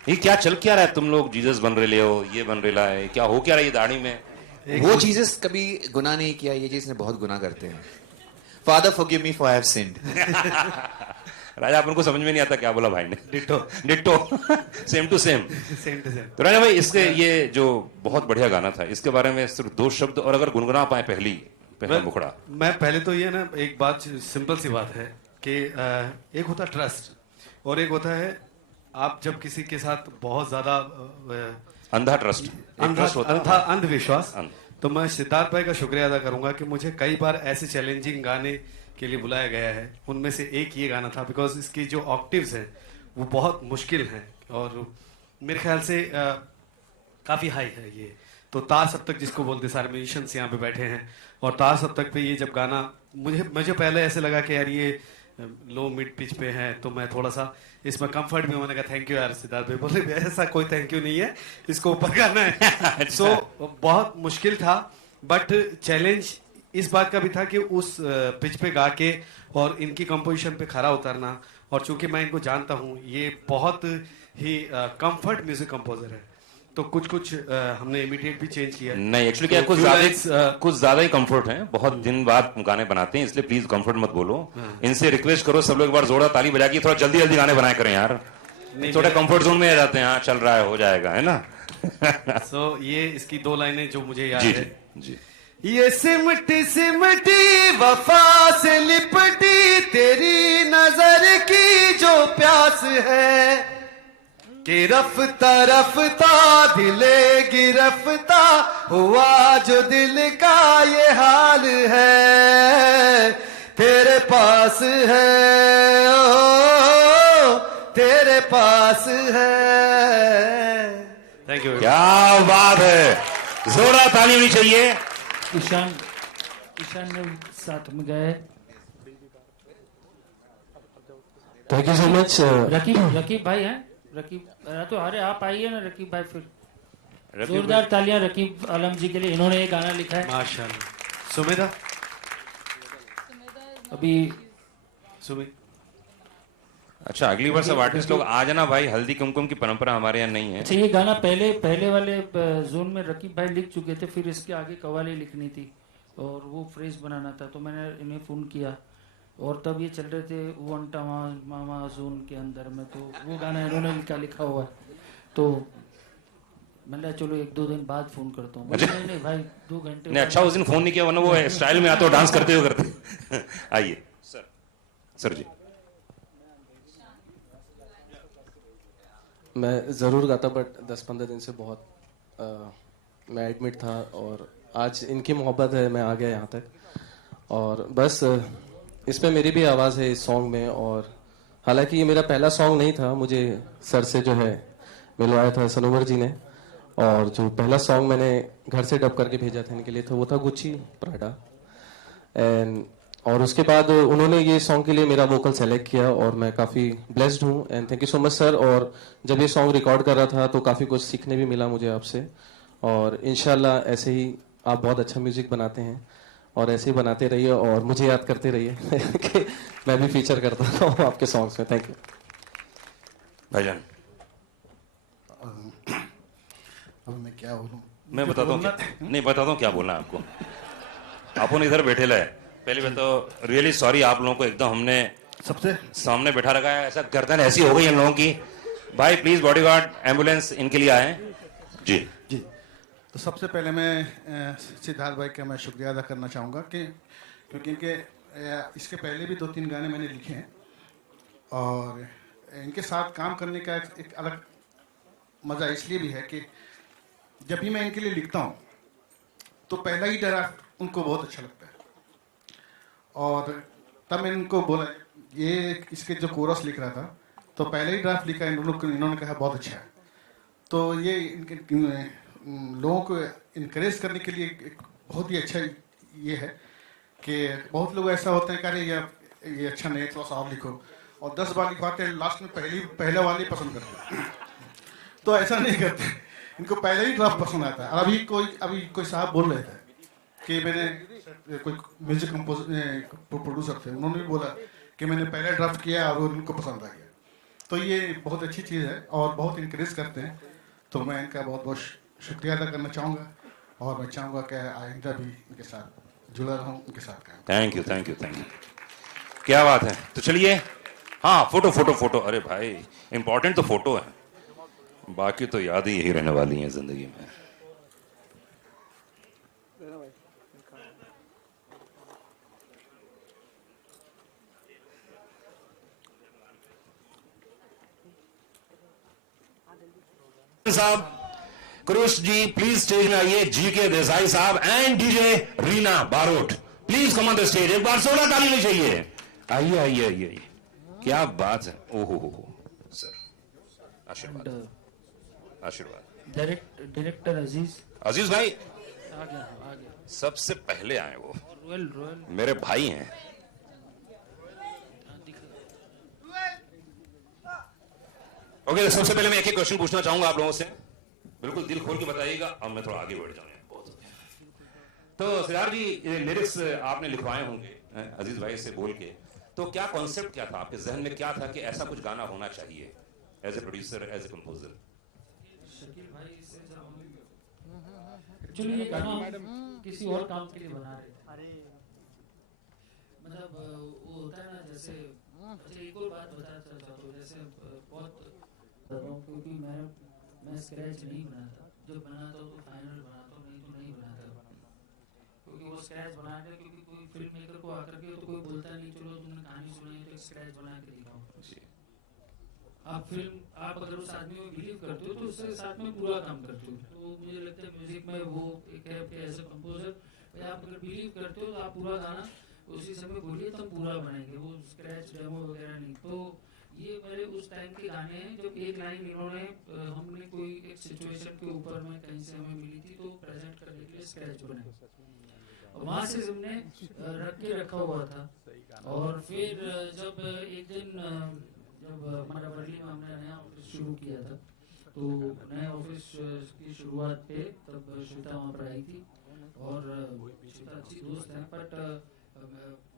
ये क्या चल क्या रहा है? तुम लोग जीसस बन रहे हो, ये बन रहा है, क्या हो क्या रहा है ये दाढ़ी में? वो जीसस कभी गुनाह नहीं किया, ये जीसस ने बहुत गुनाह करते हैं। Father, forgive me for I have sinned. राजा अपन को समझ में नहीं आता क्या बोला भाई ने। Ditto same to same. तो राजा भाई, इसके ये जो बहुत बढ़िया गाना था, इसके बारे में सिर्फ 2 शब्द, और अगर गुनगुना पाए पहला मुखड़ा। मैं पहले तो ये ना एक बात, सिंपल सी बात है कि एक होता ट्रस्ट और एक होता है आप जब किसी के साथ बहुत ज्यादा अंधा ट्रस्ट, अंधविश्वास। तो मैं सिद्धार्थ भाई का शुक्रिया अदा करूंगा कि मुझे कई बार ऐसे चैलेंजिंग गाने के लिए बुलाया गया है, उनमें से एक ये गाना था, बिकॉज इसकी जो ऑक्टिव्स हैं वो बहुत मुश्किल हैं और मेरे ख्याल से काफ़ी हाई है ये। तो तार सप्तक जिसको बोलते, सारे म्यूजिशियंस यहाँ पे बैठे हैं, और तार सप्तक पे ये जब गाना मुझे पहले ऐसे लगा कि यार ये लो मिड पिच पे है, तो मैं थोड़ा सा इसमें कंफर्ट में, मैंने कहा थैंक यू यार सिद्धार्थ भाई। बोले ऐसा कोई थैंक यू नहीं है, इसको ऊपर गाना है। सो बहुत मुश्किल था, बट चैलेंज इस बात का भी था कि उस पिच पे गा के और इनकी कंपोजिशन पे खरा उतरना, और चूंकि मैं इनको जानता हूँ, ये बहुत ही कंफर्ट म्यूजिक कंपोजर है, तो कुछ हमने इमीडिएट भी चेंज किया। नहीं एक्चुअली क्या कुछ ज्यादा ही कंफर्ट है, बहुत दिन बाद गाने बनाते हैं, इसलिए प्लीज कंफर्ट मत बोलो। इनसे रिक्वेस्ट करो सब लोग एक बार जोड़ा ताली बजा के थोड़ा जल्दी जल्दी गाने बनाया करें यार, थोड़ा कंफर्ट जोन में आ जाते हैं। हाँ चल रहा है, हो जाएगा, है ना। सो ये इसकी 2 लाइनें जो मुझे याद है जी। ये सिमटी सिमटी वफा से लिपटी तेरी नजर की जो प्यास है, कि रफ्ता रफ्ता दिले गिरफ्ता हुआ जो दिल का ये हाल है, तेरे पास है ओ तेरे पास है। Thank you. क्या बात है, जोरदार ताली होनी चाहिए। ईशान ने साथ में गए। Thank you so much. Rakib भाई हैं, रकीब तो अरे आप आइए ना रकीब भाई, फिर जोरदार तालियां रकीब आलम जी के लिए, इन्होंने एक गाना लिखा है। माशाल्लाह। सुमेधा अभी सुमेध। अच्छा अगली बार सब आर्टिस्ट लोग आ जाना भाई, हल्दी कुमकुम की परंपरा हमारे यहाँ नहीं है। अच्छा ये गाना पहले वाले जोन में रकीब भाई लिख चुके थे, फिर इसके आगे कवाली लिखनी थी और वो फ्रेज बनाना था, तो मैंने इन्हें फोन किया और तब ये चल रहे थे वंटा मामा जोन के अंदर में, तो वो गाना इन्होंने लिखा हुआ है, तो मैंने चलो 1-2 दिन बाद फोन करता हूँ। नहीं भाई 2 घंटे नहीं, अच्छा उस दिन फोन नहीं किया, वरना वो स्टाइल में आते हो डांस करते हुए करते। आइए सर जी। मैं ज़रूर गाता, बट 10-15 दिन से बहुत मैं एडमिट था, और आज इनकी मोहब्बत है, मैं आ गया यहाँ तक, और बस इसमें मेरी भी आवाज़ है इस सॉन्ग में। और हालांकि ये मेरा पहला सॉन्ग नहीं था, मुझे सर से जो है मिलवाया था सनोवर जी ने, और जो पहला सॉन्ग मैंने घर से डब करके भेजा था इनके लिए, तो वो था गुच्ची प्राडा, एंड और उसके बाद उन्होंने ये सॉन्ग के लिए मेरा वोकल सेलेक्ट किया, और मैं काफ़ी ब्लेस्ड हूँ, and thank you so much sir. और जब ये सॉन्ग रिकॉर्ड कर रहा था तो काफ़ी कुछ सीखने भी मिला मुझे आपसे, और इंशाल्लाह ऐसे ही आप बहुत अच्छा म्यूज़िक बनाते हैं, और ऐसे ही बनाते रहिए, और मुझे याद करते रहिए कि मैं भी फीचर करता हूँ आपके सॉन्ग्स में। थैंक यू भाईजान। अब मैं क्या बोलूँ? मैं बताता हूँ क्या बोलना है आपको। आपने इधर बैठे लाए, पहले मैं तो रियली सॉरी, आप लोगों को एकदम हमने सबसे सामने बैठा रखा है, ऐसा गर्दन ऐसी हो गई इन लोगों की। भाई प्लीज बॉडीगार्ड एम्बुलेंस इनके लिए आए जी। जी तो सबसे पहले मैं सिद्धार्थ भाई का मैं शुक्रिया अदा करना चाहूँगा कि क्योंकि इसके पहले भी 2-3 गाने मैंने लिखे हैं, और इनके साथ काम करने का एक अलग मज़ा इसलिए भी है कि जब भी मैं इनके लिए लिखता हूँ तो पहला ही ड्राफ्ट उनको बहुत अच्छा लगता है, और तब मैंने उनको बोला, ये इसके जो कोरस लिख रहा था तो पहले ही ड्राफ्ट लिखा, इन्होंने कहा बहुत अच्छा है। तो ये लोगों को इनकरेज करने के लिए एक बहुत ही अच्छा ये है कि बहुत लोग ऐसा होते हैं कि अरे ये अच्छा नहीं, थोड़ा सा और लिखो, और 10 बार लिखवाते हैं, लास्ट में पहले वाले पसंद करते हैं। तो ऐसा नहीं करते, इनको पहले ही ड्राफ्ट पसंद आता है। और अभी कोई साहब बोल रहे थे कि मैंने कोई म्यूजिक प्रोड्यूसर थे, उन्होंने भी बोला कि मैंने पहला ड्राफ्ट किया और उनको पसंद आ गया। तो ये बहुत अच्छी चीज़ है और बहुत इंकरेज करते हैं, तो मैं इनका बहुत बहुत शुक्रिया अदा करना चाहूँगा, और मैं चाहूँगा कि आइंदा भी इनके साथ जुड़ा रहूँ, इनके साथ काम। Thank you thank you thank you, क्या बात है। तो चलिए हाँ फोटो, अरे भाई इंपॉर्टेंट तो फोटो है, बाकी तो याद ही यही रहने वाली है जिंदगी में। साहब क्रुश जी प्लीज स्टेज में आइए, जी के देसाई साहब and DJ Reena Barot please come on the stage. एक बार 16 ताली नहीं चाहिए। आइए, क्या बात है। ओहो सर आशीर्वाद आशीर्वाद। डायरेक्टर अजीज भाई आ गया सबसे पहले आए वो, रोयल मेरे भाई हैं। ओके तो सबसे पहले मैं एक क्वेश्चन पूछना चाहूंगा आप लोगों से, बिल्कुल दिल खोल के बताइएगा। अब मैं थोड़ा आगे बढ़ जाऊंगा बहुत हो गया। तो सिद्धार्थ जी ये लिरिक्स आपने लिखवाए होंगे अजीज भाई से बोल के, तो क्या कॉन्सेप्ट क्या था आपके जहन में, क्या था कि ऐसा कुछ गाना होना चाहिए as a producer as a composer? Actually ये गाना हम किसी और काम के लिए बना रहे थे। मतलब वो होता है ना जैसे, अच्छा एक और बात बताना चाहता हूँ, जैसे बहुत क्योंकि मैं स्क्रैच नहीं बनाता, जब बनाता हूँ तो फाइनल बनाता हूँ, नहीं तो नहीं बनाता। क्योंकि वो स्क्रैच बनाने, क्योंकि कोई फिल्म मेकर को आकर के तो कोई बोलता नहीं चलो तुमने कहानी सुनाई तो स्क्रैच बना के दिखाओ। आप अगर उस आदमी में बिलीव करते हो तो उसके साथ में पूरा काम करते हो। तो मुझे लगता है म्यूजिक में वो एक है कि एज ए कंपोजर आप अगर बिलीव करते हो तो आप पूरा गाना उसी समय बोलिए तो हम पूरा बनाएंगे, वो स्क्रैच डेमो वगैरह नहीं। तो ये मेरे उस टाइम के गाने हैं जब एक लाइन इन्होंने हमने कोई एक सिचुएशन के ऊपर में कहीं से हमें मिली थी तो प्रेजेंट करने के लिए स्क्रैच बनाए, वहां से हमने रख के रखा हुआ था। और फिर जब एक दिन जब हमारा वर्ली में हमने नया ऑफिस शुरू किया था, तो नए ऑफिस की शुरुआत पे तब श्वेता वहाँ पर आई थी और श्वेता अच्छी दोस्त है, बट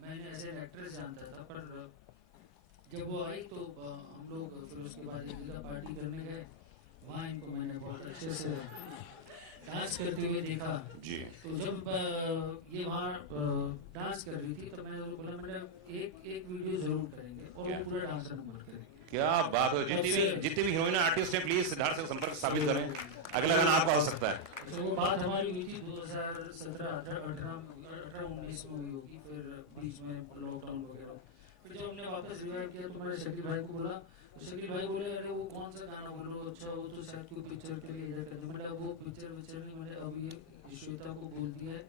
मैंने ऐसे एक्ट्रेस जानता था। पर जब वो आई तो हम लोग फिर उसके बाद एक जगह पार्टी करने गए, वहाँ इनको मैंने बहुत अच्छे से डांस करते हुए देखा जी। तो जब ये वहाँ डांस कर रही थी तो मैंने बोला मैडम एक वीडियो जरूर करेंगे और वो पूरा डांस नंबर करेंगे। क्या बात है, जितनी भी हीरोइन आर्टिस्ट है प्लीज सिद्धार्थ से संपर्क स्थापित करें, अगला गाना आपका हो सकता है। तो वो बात हमारी हुई थी 2017-18-19 में हुई होगी, फिर बीच में लॉकडाउन वगैरह। फिर जब हमने वापस रिवाइव किया तो मैंने शकील भाई को बोला, शकील भाई बोले अरे वो कौन सा गाना बोल रहे हो, अच्छा वो तो शायद कोई पिक्चर के लिए इधर करते। मैंने वो पिक्चर नहीं, मैंने अब ये श्वेता को बोल दिया है,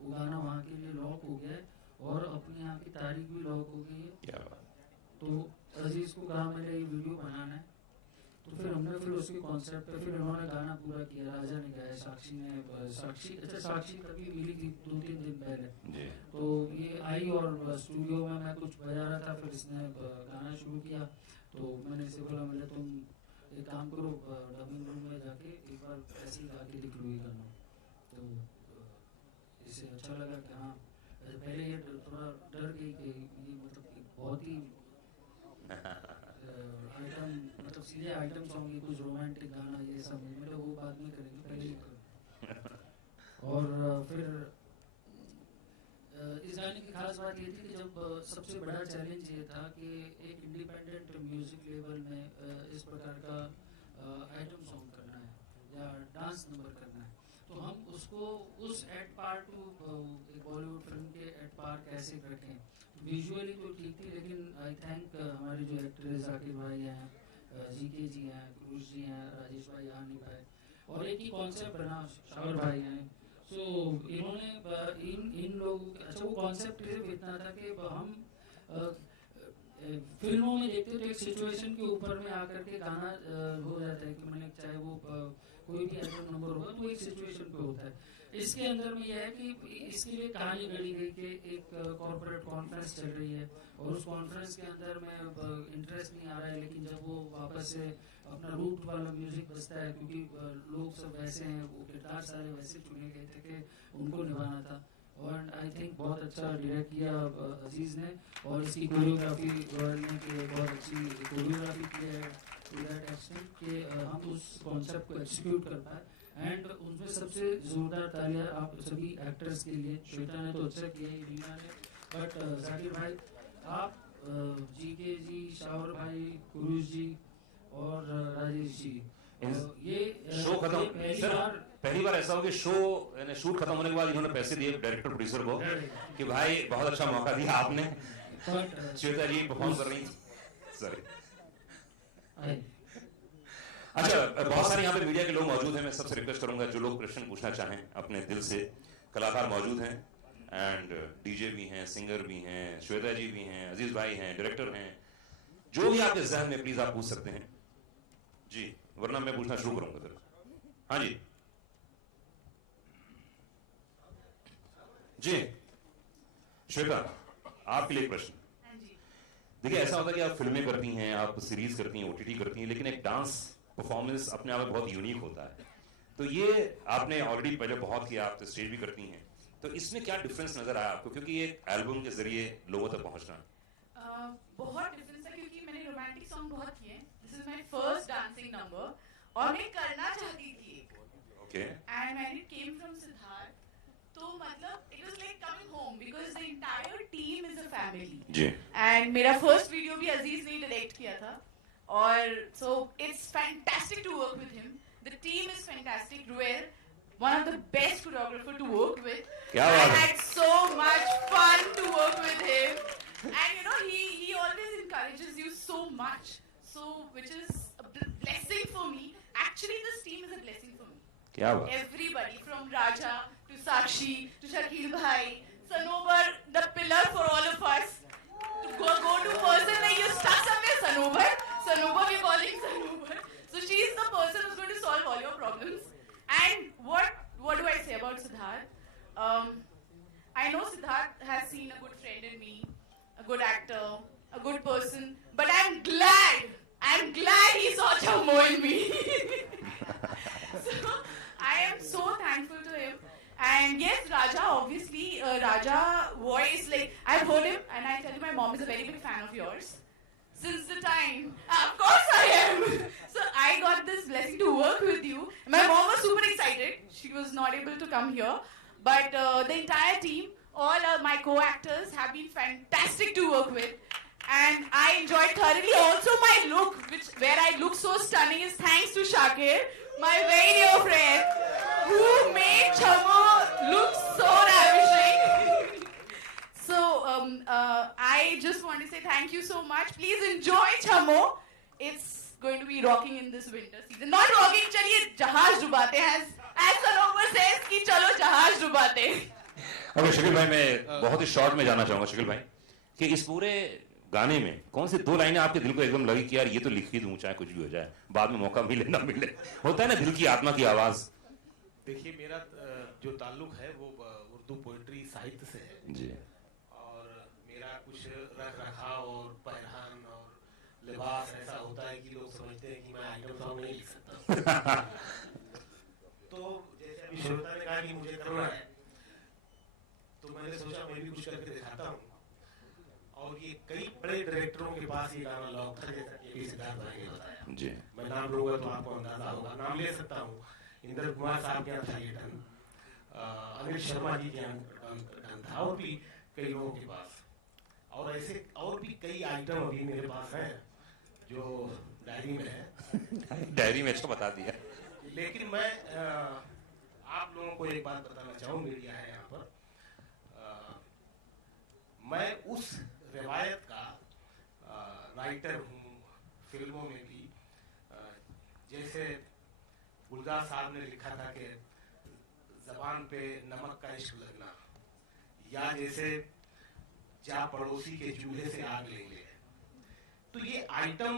वो गाना वहाँ के लिए लॉक हो गया है और अपनी यहाँ की तारीख भी लॉक हो गई है। तो अजीज को कहा मैंने ये वीडियो बनाना है, तो फिर हमने फिर उसके कॉन्सेप्ट पे फिर उन्होंने गाना पूरा किया, राजा ने गाया, साक्षी कभी मिली थी 2-3 दिन पहले, तो ये आई और स्टूडियो में मैं कुछ बजा रहा था, फिर इसने गाना शुरू किया। तो मैंने इसे बोला मैंने तुम एक काम करो डबिंग रूम में जाके एक बार ऐसे ही गा के दिख लो ये गाना। तो इसे अच्छा लगा कि हाँ, पहले ये थोड़ा डर गई कि ये मतलब बहुत ही आइटम, मतलब सीधे आइटम सॉन्ग, ये कुछ रोमांटिक गाना ये सब मतलब वो बाद में करेंगे, पहले ही करो। और फिर इस गाने की खास बात ये थी कि जब सबसे बड़ा चैलेंज ये था कि एक इंडिपेंडेंट म्यूजिक लेवल में इस प्रकार का आइटम सॉन्ग करना है या डांस नंबर करना है, तो हम उसको उस एट पार टू एक बॉलीवुड फिल्म के एट पार कैसे रखें। विजुअली तो ठीक थी, लेकिन आई थिंक हमारे जो एक्टर जाकिर भाई हैं, जीके जी हैं, क्रूज जी हैं, राजेश भाई आ नहीं पाए, और एक ही कॉन्सेप्ट बना शावर भाई हैं। सो इन्होंने इन लोगों, अच्छा वो कॉन्सेप्ट सिर्फ इतना था कि हम फिल्मों में देखते तो एक सिचुएशन के ऊपर में आकर के गाना हो जाता है कि मैंने चाहे वो कोई भी आइटम नंबर होगा तो एक सिचुएशन पे होता है। इसके अंदर में यह है कि इसके लिए कहानी गढ़ी गई कि एक कॉर्पोरेट कॉन्फ्रेंस चल रही है और उस कॉन्फ्रेंस के अंदर में इंटरेस्ट नहीं आ रहा है, लेकिन जब वो वापस से अपना रूट वाला म्यूजिक बजता है, क्योंकि लोग सब वैसे हैं, वो किरदार सारे वैसे चुने गए थे कि उनको निभाना था। और आई थिंक बहुत अच्छा डायरेक्ट किया अजीज ने, और इसकी कोरियोग्राफी रॉयल ने की, बहुत अच्छी कोरियोग्राफी की है टू दैट एक्सटेंट कि हम उस कॉन्सेप्ट को एग्जीक्यूट कर पाए। एंड उसमें सबसे जोरदार तालियां आप सभी एक्टर्स के लिए, श्वेता ने तो अच्छा किया ही, रीना ने, बट जाकिर भाई, आप, जीके जी, शावर भाई, कुरूज जी और राजेश जी, ये शो खत्म, पहली बार ऐसा हो कि शो शूट खत्म होने के बाद इन्होंने पैसे दिए डायरेक्टर प्रोड्यूसर को कि भाई बहुत अच्छा मौका दिया आपने, श्वेता जी परफॉर्म कर रही, सॉरी। अच्छा, बहुत सारे यहाँ पे मीडिया के लोग मौजूद हैं, मैं सबसे रिक्वेस्ट करूंगा जो लोग प्रश्न पूछना चाहें अपने दिल से, कलाकार मौजूद हैं एंड डीजे भी हैं, सिंगर भी हैं, श्वेता जी भी हैं, अजीज भाई हैं, डायरेक्टर हैं, जो भी आपके जहन में प्लीज आप पूछ सकते हैं। जी, वरना मैं पूछना शुरू करूंगा फिर। हाँ जी जी, श्वेता, आपके लिए एक प्रश्न। देखिए, ऐसा होता है कि आप फिल्में करती हैं, आप सीरीज करती हैं, ओटीटी करती हैं, लेकिन एक डांस परफॉर्मेंस अपने आप में बहुत यूनिक होता है। तो ये आपने ऑलरेडी पहले बहुत किया, आप तो स्टेज भी करती हैं, तो इसमें क्या डिफरेंस नजर आया आपको, क्योंकि ये एल्बम के जरिए लोगों तक पहुंचना? बहुत डिफरेंस है क्योंकि मैंने रोमांटिक सॉन्ग बहुत किए। This is my first dancing number और मैं करना चाहती थी एक। Okay. And when it came from Siddharth, तो मतलब it was like coming home because the entire team is a family. जी। एंड मेरा फर्स्ट वीडियो भी अजीज ने डायरेक्ट किया था और so it's fantastic to work with him. The team is fantastic. रुएल, one of the best choreographer to work with. क्या बात है? I had so much fun to work with him. And you know, he always encourages you so much. So, which is a blessing for me. Actually, this team is a blessing for me. क्या बात? Everybody from Raja to Sakshi to Shakil Bhai, Sanobar, the pillar for all of us. To go to person like you're stuck somewhere, Sanobar. Sanobar, we're calling Sanobar. So she's the person who's going to solve all your problems. And what do I say about Siddharth? I know Siddharth has seen a good friend in me, a good actor, a good person, but I'm glad he saw Chammo in me. So I am so thankful to him. And yes, Raja, obviously, Raja voice, like I've heard him, and I tell you, my mom is a very big fan of yours. Since the time, of course I am. So I got this blessing to work with you. My mom was super excited. She was not able to come here, but the entire team, all my co-actors have been fantastic to work with, and I enjoyed thoroughly. Also, my look, where I look so stunning, is thanks to Shakir, my very dear friend, who made Chammo look so ravishing. So I just want to say thank you so much. Please enjoy Chammo. It's going to be rocking in this winter season. Not rocking, चलिए जहाज डुबाते हैं, as Sanobar says कि चलो जहाज डुबाते हैं। अगर शकील भाई, मैं बहुत ही शॉर्ट में जानना चाहूंगा शकील भाई कि इस पूरे गाने में कौन सी दो लाइनें आपके दिल को एकदम लगी कि यार ये तो लिख ही दूं, चाहे कुछ भी हो जाए, बाद में मौका मिले ना मिले, होता है ना दिल की आत्मा की आवाज। देखिए, मेरा जो ताल्लुक है वो उर्दू पोएट्री साहित्य से है जी। कुछ रख रखाव और पहनान और लिबास ऐसा होता है कि लोग समझते हैं कि मैं आइटम सॉन्ग नहीं लिख सकता। तो जैसे अभी श्वेता ने कहा कि मुझे करना है, तो मैंने सोचा मैं भी कुछ करके दिखाता हूँ। और ये कई बड़े डायरेक्टरों के पास ये गाना लॉक था, जैसा कि सिद्धार्थ भाई ने बताया जी। मैं नाम लूंगा तो आपको अंदाजा होगा, नाम ले सकता हूँ। इंद्र कुमार साहब के यहाँ था ये डन, अनिल शर्मा जी के यहाँ डन था, और भी कई लोगों के पास, और ऐसे और भी कई आइटम अभी मेरे पास हैं जो डायरी में है। डायरी में इसको बता दिया। लेकिन मैं आप लोगों को एक बात बताना चाहूँ, मीडिया है यहाँ पर, मैं उस रिवायत का राइटर हूँ फिल्मों में भी। जैसे गुलजार साहब ने लिखा था कि जबान पे नमक का इश्क लगना, या जैसे जा पड़ोसी के चूल्हे से आग लेंगे, तो ये आइटम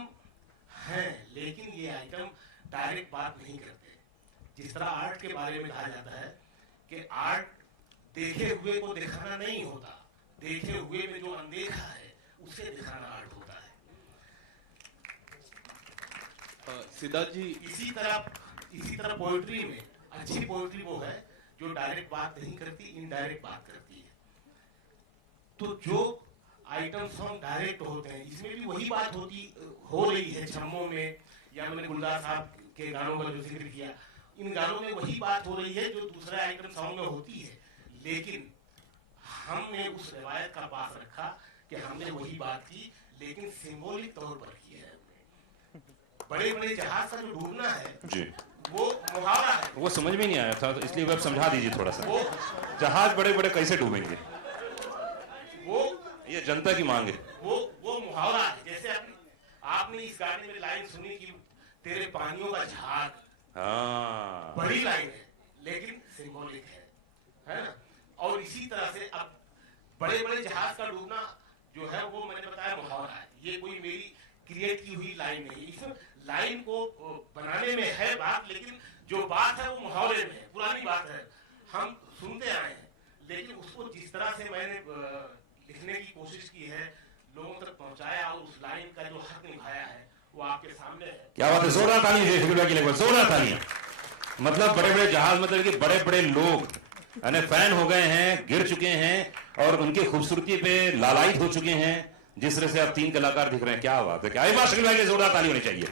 हैं, लेकिन ये आइटम डायरेक्ट बात नहीं करते। जिस तरह आर्ट के बारे में कहा जाता है कि आर्ट देखे हुए को दिखाना नहीं होता, देखे हुए में जो अनदेखा है उसे दिखाना आर्ट होता है। सिद्धार्थ जी, इसी तरह पोएट्री में अच्छी पोएट्री वो है जो डायरेक्ट बात नहीं करती, इनडायरेक्ट बात करती है। तो जो आइटम सॉन्ग डायरेक्ट होते हैं, इसमें भी वही बात हो रही है छम्मो में, या मैंने गुलजार साहब के गानों का जो जिक्र किया, इन गानों में वही बात हो रही है जो दूसरे आइटम सॉन्ग में होती है। लेकिन हमने उस रिवायत का पास रखा कि हमने वही बात की, लेकिन सिंबॉलिक तौर पर की है। बड़े बड़े जहाज का जो डूबना है जी, वो मुहावरा है। वो समझ में नहीं आया था, तो इसलिए आप समझा दीजिए थोड़ा सा। जहाज बड़े बड़े कैसे डूबेंगे, वो ये जनता की मांग है। वो मुहावरा है। जैसे आपने इस गाने में लाइन सुनी कि तेरे पानियों का जहाज, हाँ, बड़ी लाइन है लेकिन सिंबॉलिक है ना। और इसी तरह से अब बड़े बड़े जहाज का डूबना जो है वो मैंने बताया मुहावरा है, ये कोई मेरी क्रिएट की हुई लाइन नहीं। इसमें लाइन को बनाने में है बात, लेकिन जो बात है वो मुहावरे में है, पुरानी बात है, हम सुनते आए हैं, लेकिन उसको जिस तरह से मैंने लिखने की कोशिश की है, लोगों तक पहुंचाया और उस लाइन का जो हक निभाया है वो आपके सामने है। क्या बात है, जोरदार तालियां दीजिए शकील भाई के लिए, जोरदार तालियां। मतलब बड़े बड़े जहाज, मतलब कि बड़े बड़े लोग फैन हो गए हैं, गिर चुके हैं और उनकी खूबसूरती पे लालायित हो चुके हैं, जिस तरह से आप 3 कलाकार दिख रहे हैं। क्या बात है, क्या बात, शकील भाई के जोरदार ताली होनी चाहिए।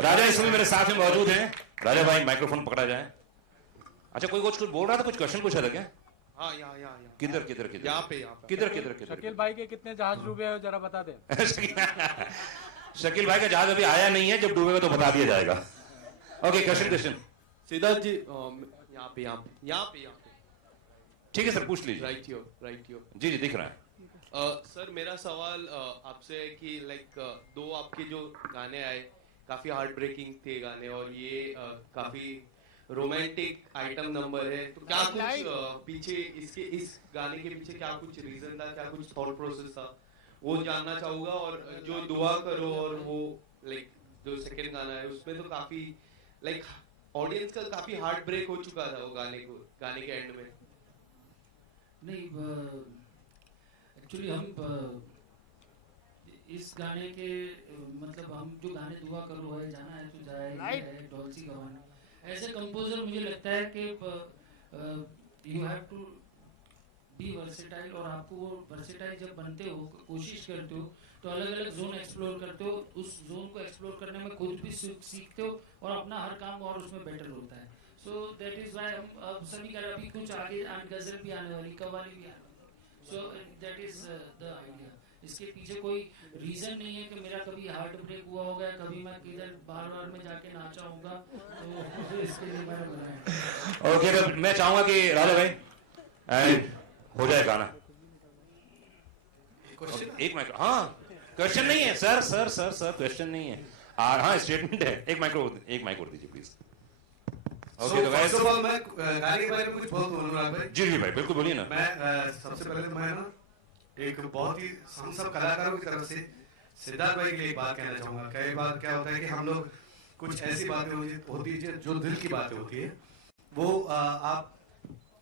राजा इस समय मेरे साथ में मौजूद हैं। राजा भाई माइक्रोफोन पकड़ा जाए। अच्छा, कोई कुछ बोल रहा था, कुछ क्वेश्चन पूछा था क्या? हाँ, यहाँ किधर किधर किधर यहाँ पे किधर शकील भाई के कितने जहाज डूबे हैं जरा बता दे। शकील भाई का जहाज अभी आया नहीं है, जब डूबेगा तो बता दिया जाएगा। ओके, क्वेश्चन सिद्धार्थ जी, यहाँ पे ठीक है सर, पूछ लीजिए। राइट योर जी जी, दिख रहा है। सर, मेरा सवाल आपसे है कि लाइक 2 आपके जो गाने आए काफी हार्ट ब्रेकिंग थे गाने, और ये काफी रोमांटिक आइटम नंबर है, तो क्या कुछ पीछे इस गाने के पीछे क्या कुछ रीजन था, क्या कुछ थॉट प्रोसेस था, वो जानना चाहूंगा। और जो दुआ करो और वो लाइक जो सेकंड गाना है उसमें तो काफी लाइक ऑडियंस का काफी हार्ट ब्रेक हो चुका था वो गाने के एंड में। नहीं, एक्चुअली हम इस गाने के मतलब हम जो गाने दुआ करो है, जाना है तो जाए है, डॉल्सी गवाना, ऐसे कंपोजर मुझे लगता है कि you have to be versatile, और आपको वो वर्सेटाइल जब बनते हो, कोशिश करते हो, तो अलग अलग जोन एक्सप्लोर करते हो, उस जोन को एक्सप्लोर करने में खुद भी सीखते हो और अपना हर काम और उसमें बेटर होता है। सो दैट इज व्हाई हम अब सभी कर अभी कुछ आगे गजल भी आने वाली, कव्वाली भी आने वाली, so that is the idea. इसके पीछे कोई रीजन नहीं है कि मेरा कभी हार्ट ब्रेक हुआ होगा, कभी मैं किधर बार में जाके नाचा होगा, तो इसके लिए मैंने बनाया। ओके, तो मैं चाहूंगा कि राजा भाई हो जाए गाना। एक माइक्रो, हाँ क्वेश्चन नहीं है सर, क्वेश्चन नहीं है, हाँ स्टेटमेंट है। एक माइक्रो दीजिए प्लीज। ओके, तो फर्स्ट ऑफ ऑल मैं गाने के बारे में कुछ बहुत बोलूंगा भाई। जी भाई, बिल्कुल बोलिए ना। मैं सबसे पहले तो मैं ना एक बहुत ही हम सब कलाकारों की तरफ से सिद्धार्थ भाई के लिए एक बात कहना चाहूंगा। कई बार क्या होता है कि हम लोग कुछ ऐसी बातें होती है जो दिल की बातें होती है, वो आप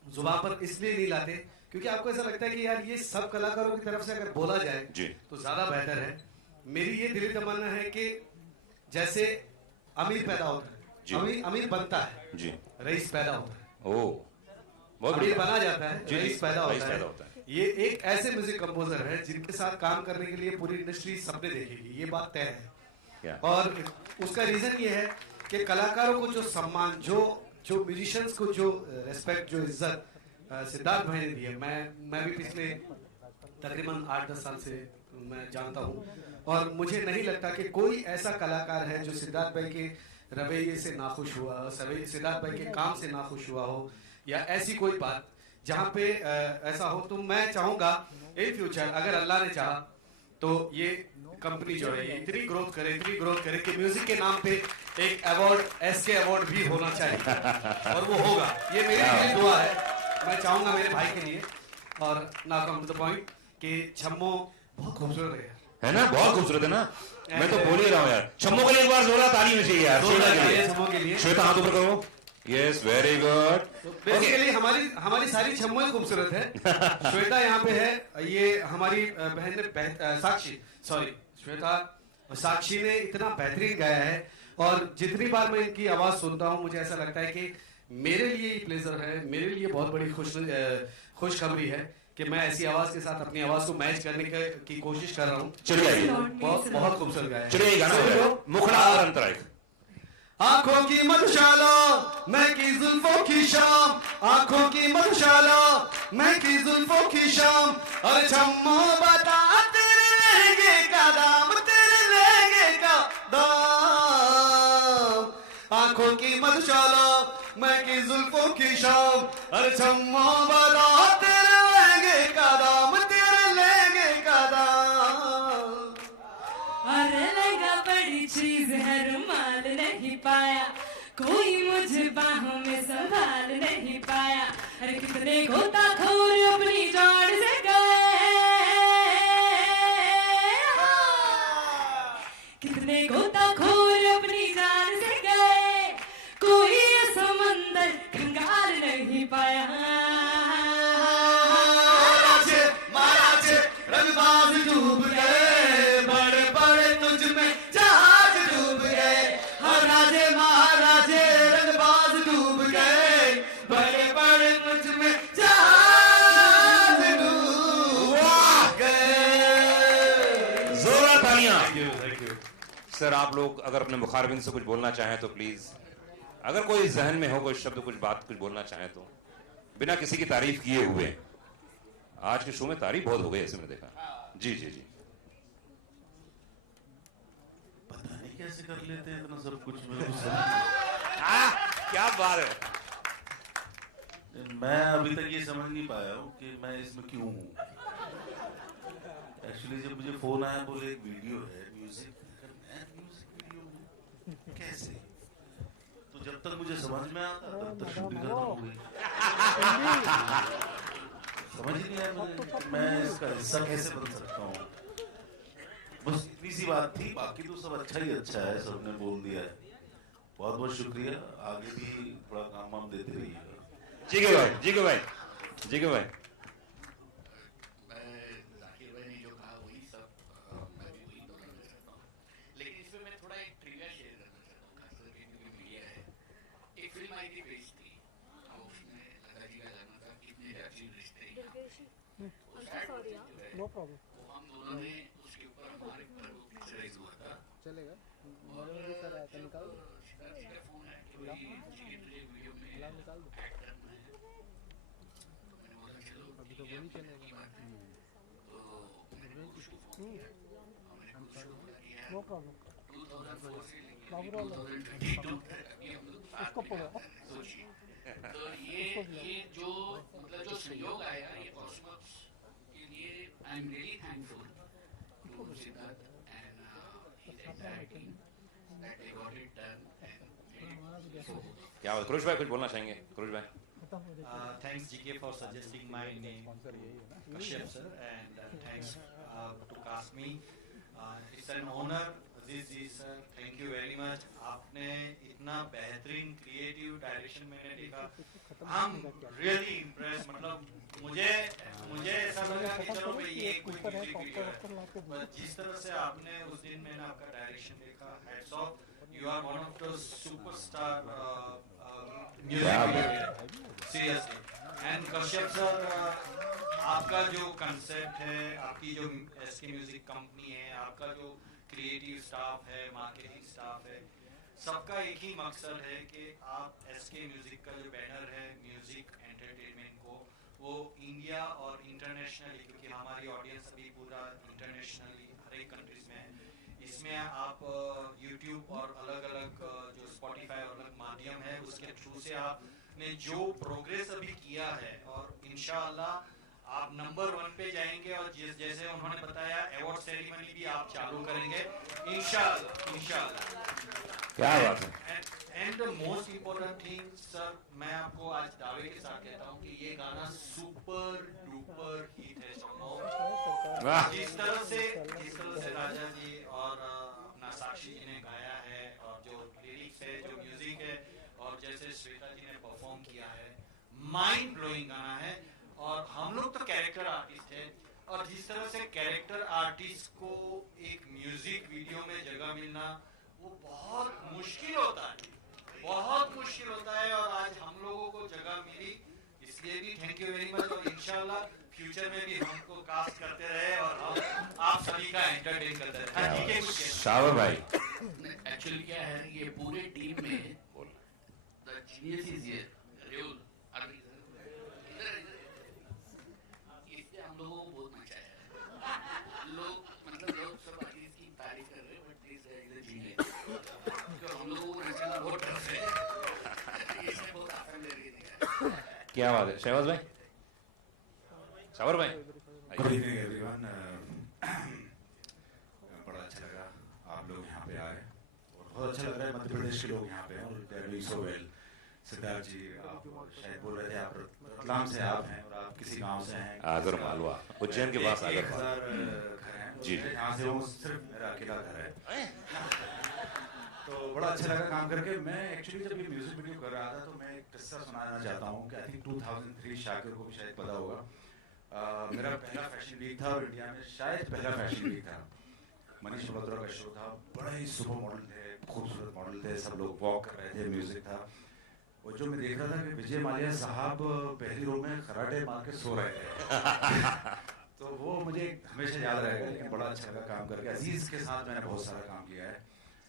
जुबान पर इसलिए नहीं लाते क्योंकि आपको ऐसा लगता है कि यार ये सब कलाकारों की तरफ से अगर बोला जाए तो ज्यादा बेहतर है। मेरी ये दिली तमन्ना है कि जैसे अमीर पैदा होता है, अमीर बनता है, रईस पैदा होता है, अमीर बना जाता है, रईस पैदा होता है। ये एक ऐसे म्यूजिक कंपोजर है जिनके साथ काम करने के लिए पूरी इंडस्ट्री सपने देखेगी, ये बात तय है। और उसका रीजन ये है कि कलाकारों को जो सम्मान, जो म्यूजिशियंस को जो रेस्पेक्ट, जो इज्जत सिद्धार्थ भाई ने दी है, मैं भी पिछले तकरीबन 8-10 साल से मैं जानता हूँ, और मुझे नहीं लगता कि कोई ऐसा कलाकार है जो सिद्धार्थ भाई के रवैये से नाखुश हुआ, सिद्धार्थ भाई के काम से नाखुश हुआ हो, या ऐसी कोई बात जहाँ पे ऐसा हो। तो मैं चाहूंगा इन फ्यूचर अगर अल्लाह ने चाहा तो ये कंपनी जो है ये इतनी ग्रोथ करे कि म्यूजिक के नाम पे एक अवार्ड, एसके अवार्ड भी होना चाहिए, और वो होगा। ये मेरी दुआ है, मैं चाहूंगा मेरे भाई के लिए। और now come to the point कि छम्मो बहुत खूबसूरत है ना, बहुत खूबसूरत है ना, मैं तो बोल ही रहा हूँ यार। छम्मो के लिए एक बार जोरदार ताली होनी चाहिए यार, छम्मो के लिए। श्वेता हाथ ऊपर करो। Yes, very good. बेसिकली हमारी सारी छम्मो ही खूबसूरत है। श्वेता यहाँ पे है, ये हमारी बहन श्वेता साक्षी ने इतना बेहतरीन गाया है, और जितनी बार मैं इनकी आवाज सुनता हूँ मुझे ऐसा लगता है कि मेरे लिए प्लेजर है, मेरे लिए बहुत बड़ी खुशखबरी है कि मैं ऐसी आवाज के साथ अपनी आवाज को मैच करने की कोशिश कर रहा हूँ। चलिए, बहुत खूबसूरत गाया है। चलिए गाना मुखड़ा और अंतराय। आंखों की मधुशाला मैं की जुल्फों की शाम, आंखों की मधुशाला मैं की जुल्फों की शाम, अरे छम्मो बता तेरे लहंगे का दाम, तेरे लहंगे का दाम। आंखों की मधुशाला मैं की जुल्फों की शाम, अरे छम्मो बता तेरे लहंगे का दाम, तेरे लहंगे का दाम। अरे लहंगा बड़ी चीज है, रुमाल नहीं पाया कोई, मुझे बाहों में संभाल नहीं पाया। अरे कितने गोताखोर अपनी जान से गए, कितने गोताखोर अपनी सर आप लोग अगर अपने मुखारबिन से कुछ बोलना चाहें तो प्लीज, अगर कोई जहन में हो कोई शब्द कुछ बात कुछ बोलना चाहें तो, बिना किसी की तारीफ किए हुए। आज के शो में तारीफ बहुत हो गई ऐसे मैंने देखा। जी जी जी। पता नहीं कैसे कर लेते हैं इतना सब कुछ। क्या बात है। मैं अभी तक ये समझ नहीं पाया हूँ कि मैं इसमें क्यों हूँ। एक्चुअली जब मुझे फोन आया बोले एक वीडियो है म्यूजिक वीडियो में कैसे, तो जब तक मुझे समझ में आता तब तक शूटिंग खत्म हो गई। समझ ही नहीं आया मुझे कि मैं इसका हिस्सा कैसे बन सकता हूँ। बस इतनी सी बात थी, बाकी तो सब अच्छा ही अच्छा है, सबने बोल दिया है। बहुत बहुत शुक्रिया, आगे भी थोड़ा काम वाम देते रहिएगा। जी के भाई, जी के भाई, जी के भाई। No problem. हम दोनों ने उसके ऊपर हमारे पर वो पिक्चराइज हुआ था। चलेगा। मेरे में भी सर आया था, निकाल दो। फोन है कि भाई तुझे वीडियो में निकाल दो। एक्ट करना है। तो मैंने बोला चलो अभी तो वही चलेगा। तो मैंने उसको फोन किया। हमने शुरू किया। No problem. 2004 से लेके 2022 तक अभी हम लोग साथ में सोचिए। तो ये जो मतलब जो सहयोग आया ये कॉस्मोस के लिए I am really thankful to Siddharth and his entire team that they got it done. क्या क्रुश भाई कुछ बोलना चाहेंगे? क्रुश भाई। Thanks GK for suggesting my name, Kashyap sir, and thanks to cast me. It's an honor, Aziz ji sir. Thank you very much. आपने इतना बेहतरीन creative direction मैंने देखा, I'm really impressed. मतलब मुझे ऐसा लगा कि चलो भाई ये कोई म्यूजिक वीडियो है, पर जिस तरह से आपने उस दिन मैंने आपका डायरेक्शन देखा, hats off. You are one of the superstar music video. Seriously. And Kashyap sir, आपका जो कंसेप्ट है, आपकी जो SK म्यूजिक कंपनी है, आपका जो क्रिएटिव स्टाफ है, मार्केटिंग स्टाफ है, सबका एक ही मकसद है कि आप SK म्यूजिक का जो बैनर है म्यूजिक एंटरटेनमेंट को वो इंडिया और इंटरनेशनली, क्योंकि हमारी ऑडियंस अभी पूरा इंटरनेशनली हर एक कंट्रीज में है, इसमें आप YouTube और अलग अलग जो Spotify और अलग माध्यम है उसके थ्रू से आपने जो प्रोग्रेस अभी किया है और इंशाअल्लाह आप नंबर 1 पे जाएंगे और जैसे उन्होंने बताया अवार्ड सेरेमनी भी आप चालू करेंगे इंशाअल्लाह। क्या बात है। And the most important thing sir, मैं आपको आज दावे के साथ कहता हूँ कि ये गाना सुपर डुपर हिट है संभव। जिस तरह से राजा जी और अपना साक्षी जी ने गाया है और जो लिरिक्स है, जो म्यूजिक है और जैसे श्वेता जी ने परफॉर्म किया है, माइंड ब्लोइंग गाना है। और हम लोग तो कैरेक्टर आर्टिस्ट है और जिस तरह से कैरेक्टर आर्टिस्ट को एक म्यूजिक वीडियो में जगह मिलना वो बहुत मुश्किल होता है और आज हम लोगों को जगह मिली, इसलिए भी थैंक यू वेरी मच। और इंशाल्लाह फ्यूचर में भी हमको कास्ट करते रहे और हम आप सभी का एंटरटेन करते रहे। शावर भाई, एक्चुअली क्या है, ये पूरे टीम में द जीनियस इज हियर, रेउल इससे हम लोगों को बहुत मजा आया। लोग सब इसकी तारीफ कर रहे हैं, but this is the genius, क्योंकि हम लोगों को नचना बहुत टफ है, इसने बहुत आसान करके दिखाया। क्या बात है। शहबाज भाई, शावर भाई। Good evening everyone. बड़ा अच्छा लगा आप लोग यहाँ पे आए और बहुत अच्छा लग रहा है मध्य प्रदेश के लोग यहाँ पे हैं और they are doing so well. Siddharth ji, आप शायद बोल रहे थे आप रतलाम से आप हैं और आप किसी गांव से हैं, आगर मालवा, उज्जैन के पास आगर मालवा। 1000 घर हैं जी, यहाँ से वो सिर्फ मेरा अकेला घर है। तो बड़ा अच्छा लगा काम करके। मैं एक्चुअली जब ये म्यूजिक वीडियो कर रहा था तो मैं एक किस्सा सुनाना चाहता हूँ कि आई थिंक 2003 शाकिर को भी शायद पता होगा, मेरा पहला फैशन वीक था और इंडिया में शायद पहला फैशन वीक था। मनीष मल्होत्रा का शो था, बड़े ही सुपर मॉडल थे, खूबसूरत मॉडल थे, सब लोग वॉक कर रहे थे, म्यूजिक था। और जो मैं देख रहा था कि विजय माल्या साहब पहली रो में खराटे मार के सो रहे थे तो वो मुझे हमेशा याद रहेगा। लेकिन बड़ा अच्छा लगा काम करके। अजीज के साथ मैंने बहुत सारा काम किया है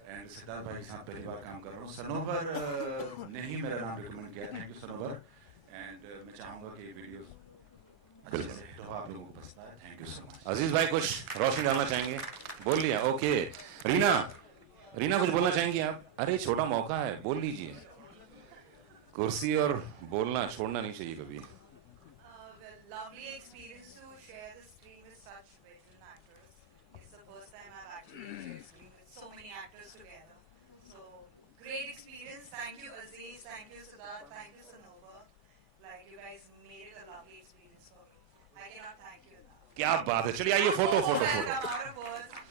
एंड सिद्धार्थ भाई के साथ पहली बार काम कर रहा हूँ. सनोवर ने ही मेरा नाम रिकमेंड किया. Thank you Sanobar. एंड मैं चाहूँगा कि वीडियो अच्छे से तो आप लोगों को पसंद आए. Thank you so much. Aziz भाई कुछ रोशनी डालना चाहेंगे? बोल लिया. ओके. रीना कुछ बोलना चाहेंगी आप? अरे छोटा मौका है, बोल लीजिए. कुर्सी और बोलना छोड़ना नहीं चाहिए कभी. Lovely experience to share the screen with such veteran actors. It's the first time I've actually shared the screen with so many actors together. So great experience. Thank you Aziz, thank you Siddharth, thank you Sanova. Like you guys made it a lovely experience for me. I cannot thank you enough. क्या बात है. चलिए आइए photo.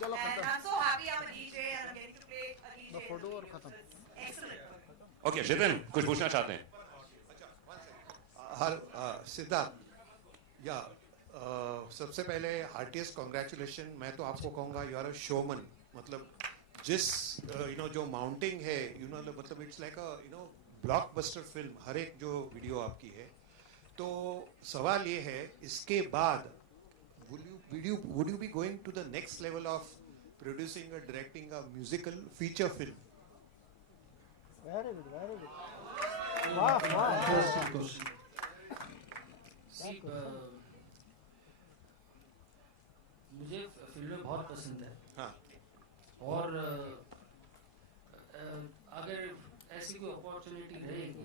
And I'm so happy I'm a DJ and I'm getting to play a DJ. Photo और खत्म. Excellent. Okay Jitin कुछ पूछना चाहते हैं? सिद्धार्थ या सबसे पहले हार्टिएस्ट कॉन्ग्रेचुलेशन. मैं तो आपको कहूँगा यू आर अ शोमन. मतलब जिस जो माउंटिंग है मतलब it's like a blockbuster film. हर एक जो वीडियो आपकी है. तो सवाल ये है इसके बाद would you be going to the next level of producing or directing a musical feature film? Very good. Wow. See, मुझे फिल्में बहुत पसंद है. हाँ. और अगर ऐसी कोई अपॉर्चुनिटी रहेगी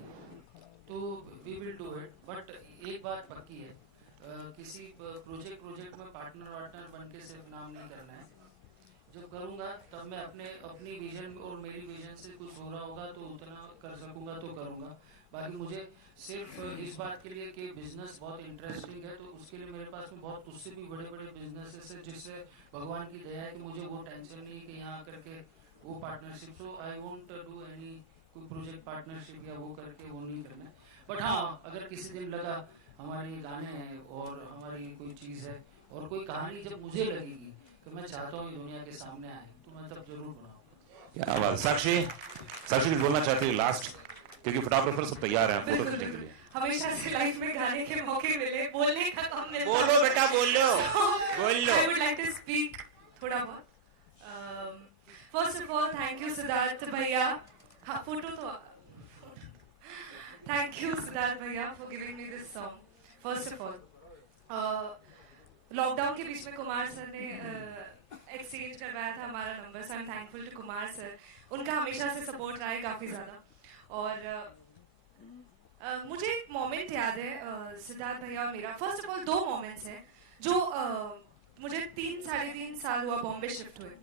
तो we will do it. But एक बात पक्की है, किसी प्रोजेक्ट में पार्टनर बन के सिर्फ नाम नहीं करना है. जब करूँगा तब मैं अपनी विजन और मेरी विजन से कुछ हो रहा होगा तो उतना कर सकूँगा तो करूँगा. बाकी मुझे सिर्फ इस बात के लिए कि बिजनेस बहुत इंटरेस्टिंग है तो उसके लिए मेरे पास में बहुत उससे भी बड़े बिजनेसेस है जिससे भगवान की दया है कि मुझे वो टेंशन नहीं कि यहाँ करके वो partnership. So I won't do any कोई प्रोजेक्ट पार्टनरशिप या वो करके वो नहीं करना है. बट हाँ, अगर किसी दिन लगा हमारे गाने हैं और हमारी कोई चीज़ है और कोई कहानी जब मुझे लगेगी कि मैं चाहता हूँ दुनिया के सामने आए तो मैं तब जरूर बनाऊंगा. क्या बात. साक्षी कुछ बोलना चाहती हूँ लास्ट, क्योंकि फोटोग्राफर सब तैयार हैं फोटो खींचने के लिए. हमेशा से लाइफ में गाने के मौके मिले, बोलने का कम मिलता. बोलो बेटा बोलो. I would like to speak थोड़ा बहुत. First of all, thank you Siddharth भैया. हाँ, फोटो तो. Thank you सिद्धार्थ भैया for giving me this song. First of all, lockdown के बीच में कुमार सर ने एक्सचेंज करवाया था हमारा number. So I am thankful to Kumar sir. उनका हमेशा से सपोर्ट रहा है काफ़ी ज़्यादा. और मुझे एक मोमेंट याद है सिद्धार्थ भैया और मेरा. फर्स्ट ऑफ ऑल 2 मोमेंट्स हैं जो मुझे 3-3.5 साल हुआ बॉम्बे शिफ्ट हुए.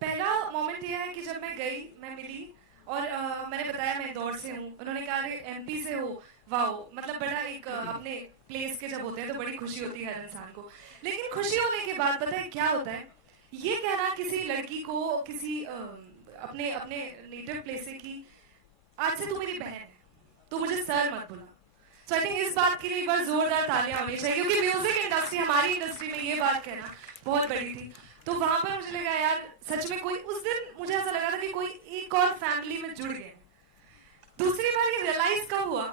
पहला मोमेंट ये है कि जब मैं गई, मैं मिली और मैंने बताया मैं इंदौर से हूँ. उन्होंने कहा अरे MP से हो, वाओ. मतलब बड़ा एक अपने प्लेस के जब होते हैं तो बड़ी खुशी होती है हर इंसान को. लेकिन खुशी होने के बाद पता है क्या होता है, ये कहना किसी लड़की को किसी अपने नेटिव प्लेस से कि आज से तू मेरी बहन है, तू मुझे सर मत बुला. सो आई थिंक इस बात के लिए एक बार जोरदार तालियां होनी चाहिए क्योंकि म्यूजिक इंडस्ट्री, हमारी इंडस्ट्री में ये बात कहना बहुत बड़ी थी. तो वहां पर मुझे लगा यार सच में कोई, उस दिन मुझे ऐसा लगा था कि कोई एक और फैमिली में जुड़ गए. दूसरी बार ये रियलाइज कब हुआ,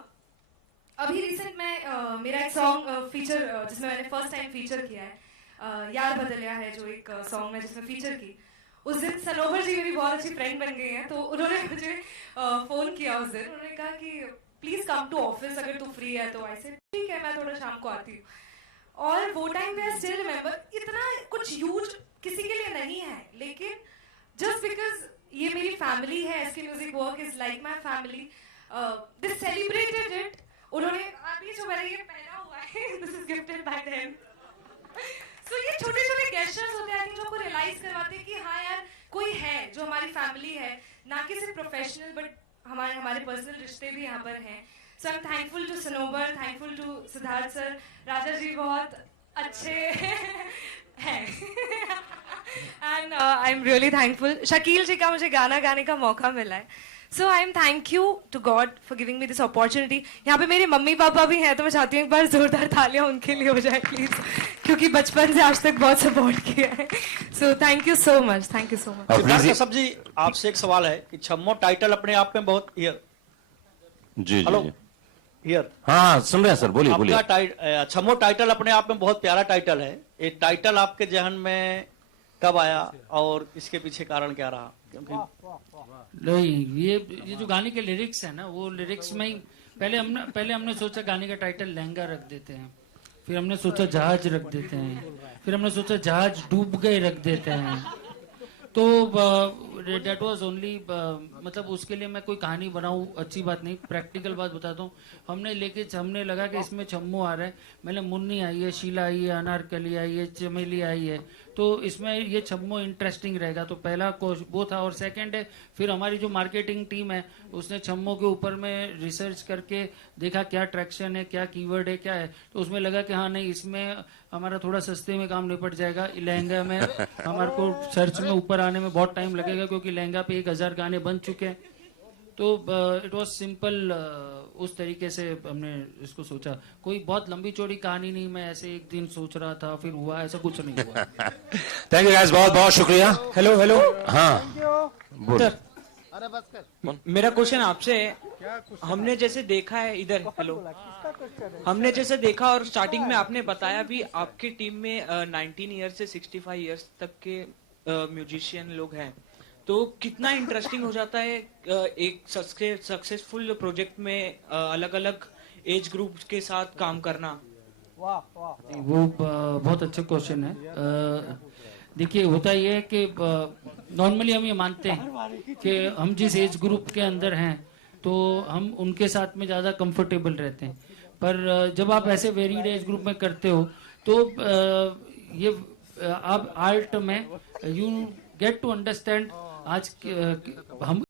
अभी रिसेंट में मेरा एक सॉन्ग फीचर जिसमें मैंने फर्स्ट टाइम फीचर किया है, यार बदलिया है जो एक सॉन्ग में जिसमें फीचर की. उस दिन सनोवर जी मेरी बहुत अच्छी फ्रेंड बन गई हैं. तो उन्होंने मुझे फ़ोन किया उस दिन. उन्होंने कहा कि प्लीज़ कम टू ऑफिस अगर तू फ्री है तो. ऐसे ठीक है मैं थोड़ा शाम को आती हूँ. और वो टाइम पे आई स्टिल रिमेंबर, इतना कुछ ह्यूज किसी के लिए नहीं है लेकिन जस्ट बिकॉज ये मेरी फैमिली है, SK music work is like my family, they celebrated it. उन्होंने अभी जो मैंने ये पहना हुआ है this is gifted by them. So ये छोटे छोटे गेस्चर्स होते हैं जो आपको रियलाइज करवाते हैं कि हाँ यार कोई है जो हमारी फैमिली है, ना कि सिर्फ प्रोफेशनल बट हमारे पर्सनल रिश्ते भी यहाँ पर हैं. So I am thankful to Sanobar, thankful to Siddharth sir. Raja ji बहुत अच्छे हैं and I am really thankful. Shakeel ji का मुझे गाना गाने का मौका मिला है. So I am thank you to God for giving me this opportunity. यहाँ पे मेरे मम्मी पापा भी हैं तो मैं चाहती हूँ एक बार जोरदार तालियां उनके लिए हो जाए प्लीज, क्योंकि बचपन से आज तक बहुत सपोर्ट किया है. So thank you so much, thank you so much. Siddharth Kashyap ji आपसे एक सवाल है कि छम्मो टाइटल अपने आप में बहुत जी हेलो हियर हाँ सुन रहे हैं सर, बोलिए बोलिए. छम्मो टाइटल अपने आप में बहुत प्यारा टाइटल है. ये टाइटल आपके जहन में कब आया और इसके पीछे कारण क्या रहा? क्योंकि नहीं, ये जो गाने के लिरिक्स है ना, वो लिरिक्स में ही पहले हमने सोचा गाने का टाइटल लहंगा रख देते हैं, फिर हमने सोचा जहाज रख देते हैं, फिर हमने सोचा जहाज डूब गए रख देते हैं। तो डेट वॉज ओनली, मतलब उसके लिए मैं कोई कहानी बनाऊं अच्छी बात नहीं, प्रैक्टिकल बात बताता हूँ। हमने लगा कि इसमें छम्मू आ रहा है, मैंने मुन्नी आई है, शीला आई है, अनारकली आई है, चमेली आई है, तो इसमें ये छम्मू इंटरेस्टिंग रहेगा। तो पहला वो था। और सेकंड है, फिर हमारी जो मार्केटिंग टीम है उसने छम्मू के ऊपर में रिसर्च करके देखा क्या ट्रैक्शन है, क्या कीवर्ड है, क्या है, तो उसमें लगा कि हाँ नहीं, इसमें हमारा थोड़ा सस्ते में काम निपट जाएगा। लहंगा में हमारे को सर्च में ऊपर आने में बहुत टाइम लगेगा, क्योंकि लहंगा पे 1000 गाने बन चुके हैं। तो इट वाज सिंपल, उस तरीके से हमने इसको सोचा। कोई बहुत लंबी चौड़ी कहानी नहीं, मैं ऐसे एक दिन सोच रहा था फिर हुआ, ऐसा कुछ नहीं हुआ। थैंक यू गाइस, बहुत बहुत शुक्रिया। हेलो हाँ बोल। अरे बस कर। मेरा क्वेश्चन आपसे है, हमने जैसे देखा है इधर, हमने जैसे देखा और स्टार्टिंग में आपने बताया भी आपकी टीम में 19 ईयर्स से 65 ईयर्स तक के म्यूजिशियन लोग हैं, तो कितना इंटरेस्टिंग हो जाता है एक सक्सेसफुल प्रोजेक्ट में अलग अलग एज ग्रुप के साथ काम करना? वो बहुत अच्छा क्वेश्चन है। देखिए, होता ये है कि नॉर्मली हम ये मानते हैं कि हम जिस एज ग्रुप के अंदर हैं तो हम उनके साथ में ज़्यादा कंफर्टेबल रहते हैं, पर जब आप ऐसे वेरिड एज ग्रुप में करते हो तो ये आप आर्ट में यू गेट टू अंडरस्टैंड आज हम